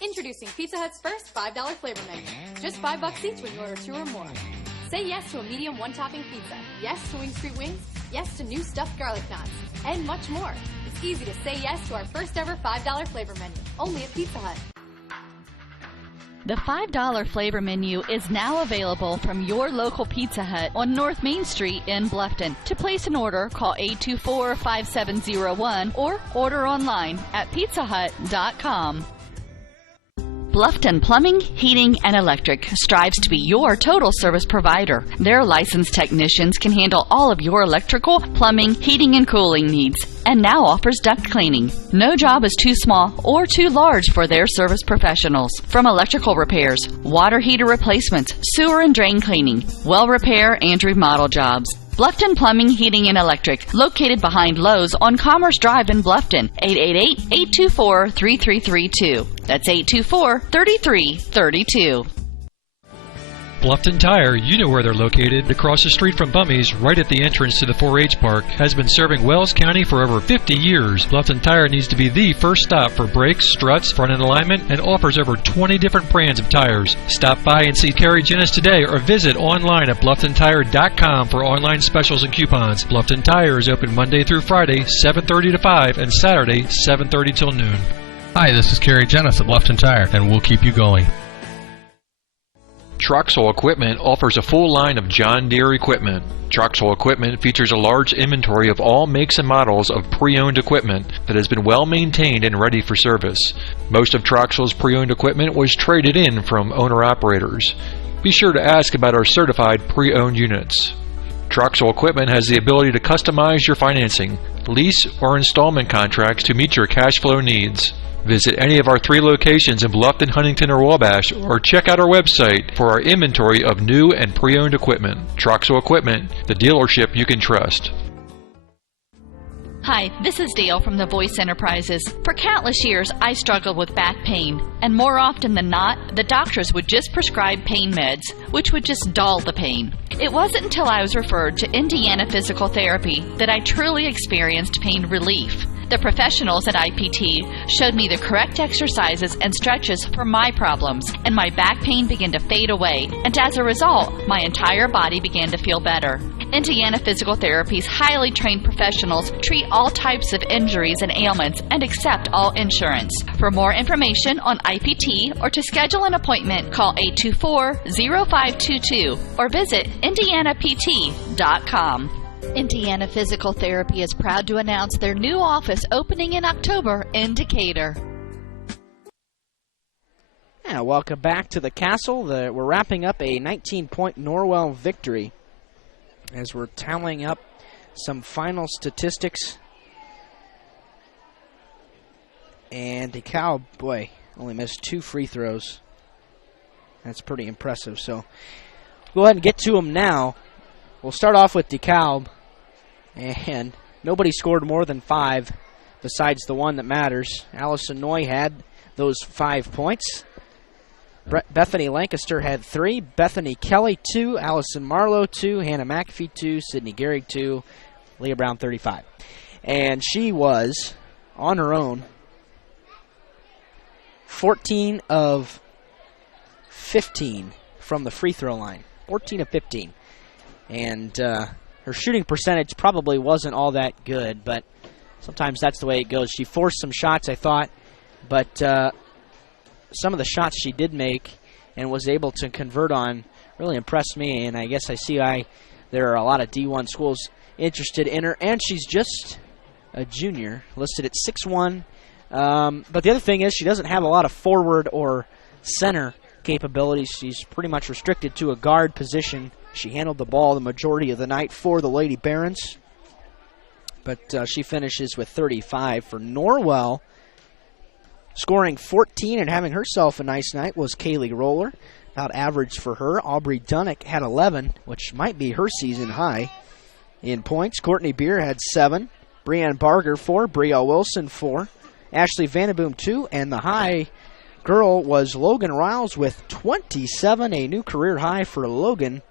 Introducing Pizza Hut's first $5 flavor menu. Just $5 each when you order 2 or more. Say yes to a medium one-topping pizza. Yes to Wing Street Wings. Yes to new stuffed garlic knots. And much more. It's easy to say yes to our first ever $5 flavor menu. Only at Pizza Hut. The $5 flavor menu is now available from your local Pizza Hut on North Main Street in Bluffton. To place an order, call 824-5701 or order online at pizzahut.com. Bluffton Plumbing, Heating, and Electric strives to be your total service provider. Their licensed technicians can handle all of your electrical, plumbing, heating, and cooling needs, and now offers duct cleaning. No job is too small or too large for their service professionals. From electrical repairs, water heater replacements, sewer and drain cleaning, well repair, and remodel jobs. Bluffton Plumbing, Heating, and Electric, located behind Lowe's on Commerce Drive in Bluffton, 888-824-3332. That's 824-3332. Bluffton Tire, you know where they're located. Across the street from Bummy's, right at the entrance to the 4-H Park, has been serving Wells County for over 50 years. Bluffton Tire needs to be the first stop for brakes, struts, front-end alignment, and offers over 20 different brands of tires. Stop by and see Carrie Jennis today or visit online at BlufftonTire.com for online specials and coupons. Bluffton Tire is open Monday through Friday, 7:30 to 5, and Saturday, 7:30 till noon. Hi, this is Carrie Jennis at Bluffton Tire, and we'll keep you going. Troxel Equipment offers a full line of John Deere equipment. Troxel Equipment features a large inventory of all makes and models of pre-owned equipment that has been well maintained and ready for service. Most of Troxel's pre-owned equipment was traded in from owner-operators. Be sure to ask about our certified pre-owned units. Troxel Equipment has the ability to customize your financing, lease, or installment contracts to meet your cash flow needs. Visit any of our 3 locations in Bluffton, Huntington, or Wabash, or check out our website for our inventory of new and pre-owned equipment. Troxel Equipment, the dealership you can trust. Hi, this is Dale from the Voice Enterprises. For countless years, I struggled with back pain, and more often than not, the doctors would just prescribe pain meds, which would just dull the pain. It wasn't until I was referred to Indiana Physical Therapy that I truly experienced pain relief. The professionals at IPT showed me the correct exercises and stretches for my problems, and my back pain began to fade away, and as a result, my entire body began to feel better. Indiana Physical Therapy's highly trained professionals treat all types of injuries and ailments and accept all insurance. For more information on IPT or to schedule an appointment, call 824-0522 or visit indianapt.com. Indiana Physical Therapy is proud to announce their new office opening in October in Decatur. Yeah, welcome back to the Castle. We're wrapping up a 19-point Norwell victory as we're tallying up some final statistics. And Dekalb, boy, only missed 2 free throws. That's pretty impressive. So go ahead and get to them now. We'll start off with Dekalb, and nobody scored more than 5 besides the one that matters. Allison Noy had those 5 points. Bethany Lancaster had 3, Bethany Kelly 2, Allison Marlowe 2, Hannah McAfee 2, Sydney Gehrig 2, Leah Brown 35. And she was, on her own, 14 of 15 from the free throw line. 14 of 15. And her shooting percentage probably wasn't all that good, but sometimes that's the way it goes. She forced some shots, I thought, but some of the shots she did make and was able to convert on really impressed me, and I guess I see why there are a lot of D1 schools interested in her. And she's just a junior, listed at 6'1". But the other thing is she doesn't have a lot of forward or center capabilities. She's pretty much restricted to a guard position. She handled the ball the majority of the night for the Lady Barons, but she finishes with 35 for Norwell. Scoring 14 and having herself a nice night was Kaylee Roller, about average for her. Aubrey Dunnick had 11, which might be her season high in points. Courtney Beer had 7, Brianne Barger 4, Brielle Wilson 4, Ashley Vandenboom 2, and the high girl was Logan Riles with 27, a new career high for Logan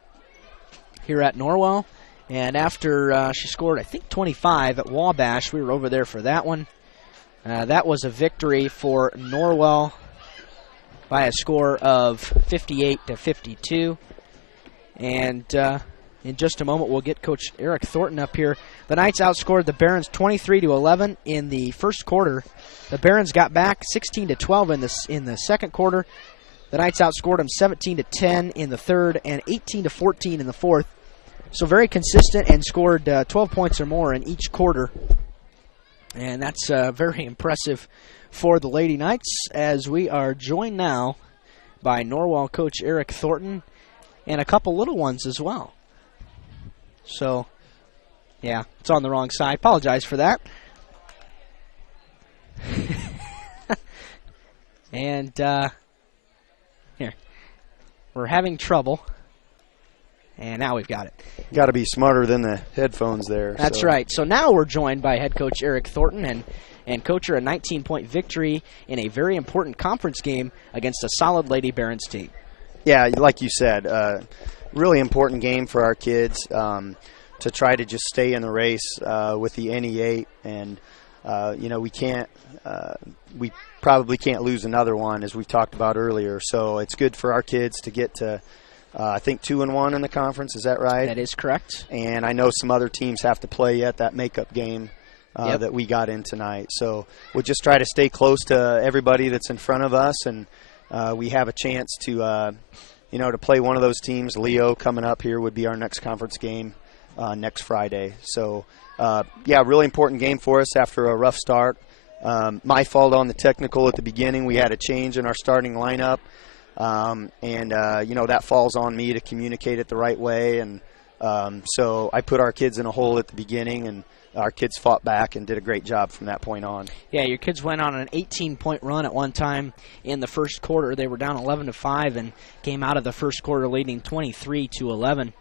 here at Norwell. And after she scored, I think, 25 at Wabash, we were over there for that one. That was a victory for Norwell by a score of 58-52. And in just a moment, we'll get Coach Eric Thornton up here. The Knights outscored the Barons 23-11 in the first quarter. The Barons got back 16-12 in the second quarter. The Knights outscored them 17-10 in the third and 18-14 in the fourth. So very consistent and scored 12 points or more in each quarter. And that's very impressive for the Lady Knights, as we are joined now by Norwell coach Eric Thornton and a couple little ones as well. So, yeah, it's on the wrong side. Apologize for that. And here, we're having trouble. And now we've got it. Got to be smarter than the headphones there. That's right. So now we're joined by head coach Eric Thornton and coach a 19-point victory in a very important conference game against a solid Lady Barons team. Yeah, like you said, really important game for our kids to try to just stay in the race with the NE8. And, we probably can't lose another one, as we've talked about earlier. So it's good for our kids to get to I think 2-1 in the conference. Is that right? That is correct. And I know some other teams have to play yet that makeup game that we got in tonight. So we'll just try to stay close to everybody that's in front of us, and we have a chance to to play one of those teams. Leo coming up here would be our next conference game next Friday. So really important game for us after a rough start. My fault on the technical at the beginning. We had a change in our starting lineup. That falls on me to communicate it the right way. And so I put our kids in a hole at the beginning, and our kids fought back and did a great job from that point on. Yeah, your kids went on an 18-point run at one time in the first quarter. They were down 11-5 and came out of the first quarter leading 23-11.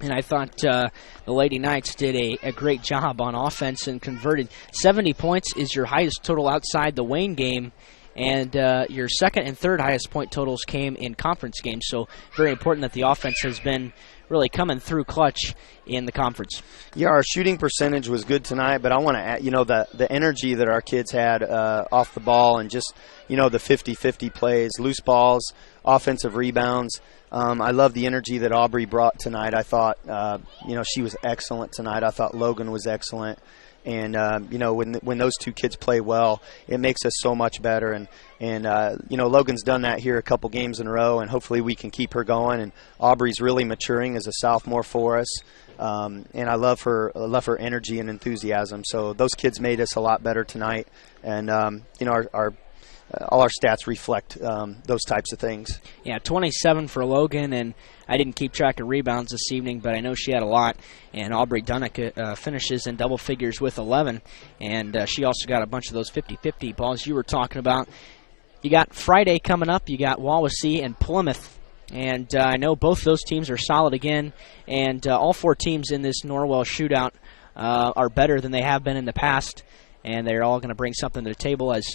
And I thought the Lady Knights did a great job on offense and converted. 70 points is your highest total outside the Wayne game. And your second and third highest point totals came in conference games. So very important that the offense has been really coming through clutch in the conference. Yeah, our shooting percentage was good tonight, but I want to add, the energy that our kids had off the ball and just, the 50-50 plays, loose balls, offensive rebounds. I love the energy that Aubrey brought tonight. I thought, she was excellent tonight. I thought Logan was excellent. And, when those two kids play well, it makes us so much better. And Logan's done that here a couple games in a row, and hopefully we can keep her going. And Aubrey's really maturing as a sophomore for us. And I love her energy and enthusiasm. So those kids made us a lot better tonight. And, all our stats reflect those types of things. Yeah, 27 for Logan, and I didn't keep track of rebounds this evening, but I know she had a lot. And Aubrey Dunnick finishes in double figures with 11, and she also got a bunch of those 50-50 balls you were talking about. You got Friday coming up. You got Wawasee and Plymouth, and I know both those teams are solid again, and all four teams in this Norwell shootout are better than they have been in the past, and they're all going to bring something to the table as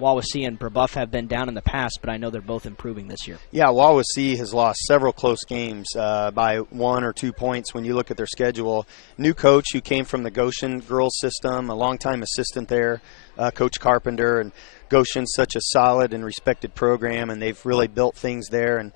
Wawasee and Brebeuf have been down in the past, but I know they're both improving this year. Yeah, Wawasee has lost several close games by 1 or 2 points when you look at their schedule. New coach who came from the Goshen girls system, a longtime assistant there, Coach Carpenter, and Goshen's such a solid and respected program, and they've really built things there. And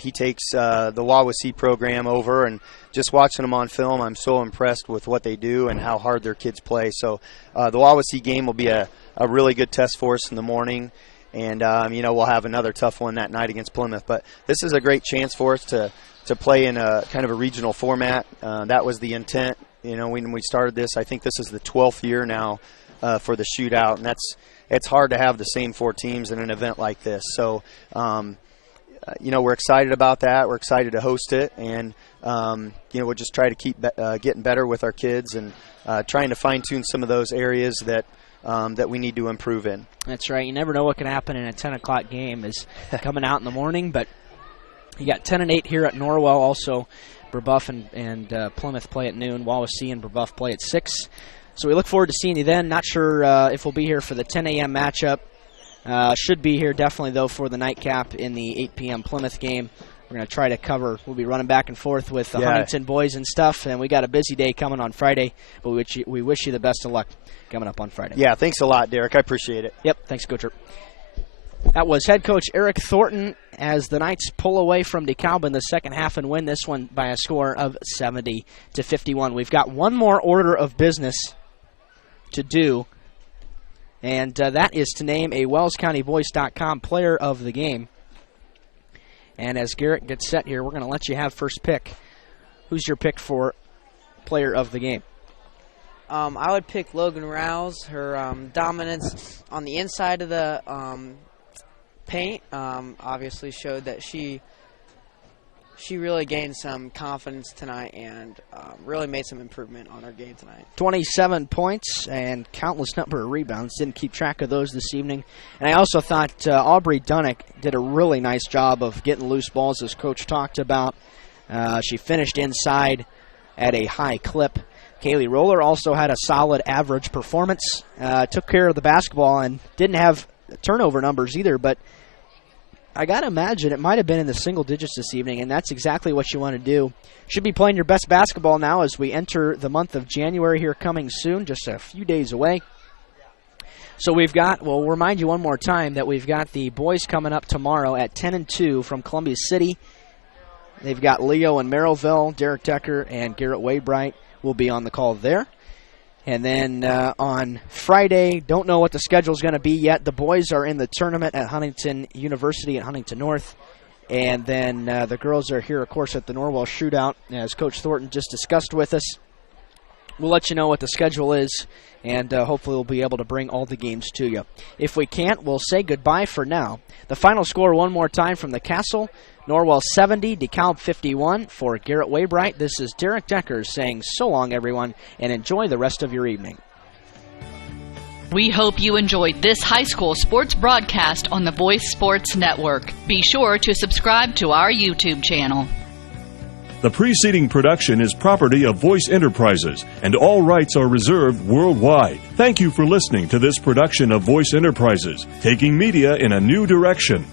he takes the Wawasee program over, and just watching them on film, I'm so impressed with what they do and how hard their kids play. So the Wawasee game will be a really good test for us in the morning, and we'll have another tough one that night against Plymouth. But this is a great chance for us to play in a kind of a regional format. That was the intent. When we started this, I think this is the 12th year now for the shootout, and it's hard to have the same four teams in an event like this. So we're excited about that. We're excited to host it, and we'll just try to keep getting better with our kids and trying to fine-tune some of those areas that we need to improve in. That's right. You never know what can happen in a 10 o'clock game is coming out in the morning, but you got 10 and 8 here at Norwell. Also, Brebeuf and Plymouth play at noon. Wawasee and Brebeuf play at 6. So we look forward to seeing you then. Not sure if we'll be here for the 10 a.m. matchup. Should be here definitely, though, for the nightcap in the 8 p.m. Plymouth game. We're going to try to cover. We'll be running back and forth with the Huntington boys and stuff, and we got a busy day coming on Friday, but we wish you the best of luck coming up on Friday. Yeah, thanks a lot, Derek. I appreciate it. Yep, thanks, Coach. That was head coach Eric Thornton as the Knights pull away from Dekalb in the second half and win this one by a score of 70-51. We've got one more order of business to do, and that is to name a WellsCountyVoice.com player of the game. And as Garrett gets set here, we're going to let you have first pick. Who's your pick for player of the game? I would pick Logan Rouse. Her dominance on the inside of the paint obviously showed that she really gained some confidence tonight and really made some improvement on her game tonight. 27 points and countless number of rebounds. Didn't keep track of those this evening. And I also thought Aubrey Dunnick did a really nice job of getting loose balls, as Coach talked about. She finished inside at a high clip. Kaylee Roller also had a solid average performance. Took care of the basketball and didn't have turnover numbers either, but I got to imagine it might have been in the single digits this evening, and that's exactly what you want to do. Should be playing your best basketball now as we enter the month of January here coming soon, just a few days away. So we'll remind you one more time that we've got the boys coming up tomorrow at 10 and 2 from Columbia City. They've got Leo and Merrillville. Derek Decker and Garrett Waybright will be on the call there. And then on Friday, don't know what the schedule is going to be yet. The boys are in the tournament at Huntington University at Huntington North. And then the girls are here, of course, at the Norwell Shootout, as Coach Thornton just discussed with us. We'll let you know what the schedule is, and hopefully we'll be able to bring all the games to you. If we can't, we'll say goodbye for now. The final score one more time from the Castle. Norwell 70, Dekalb 51. For Garrett Waybright, this is Derek Decker saying so long, everyone, and enjoy the rest of your evening. We hope you enjoyed this high school sports broadcast on the Voice Sports Network. Be sure to subscribe to our YouTube channel. The preceding production is property of Voice Enterprises, and all rights are reserved worldwide. Thank you for listening to this production of Voice Enterprises, taking media in a new direction.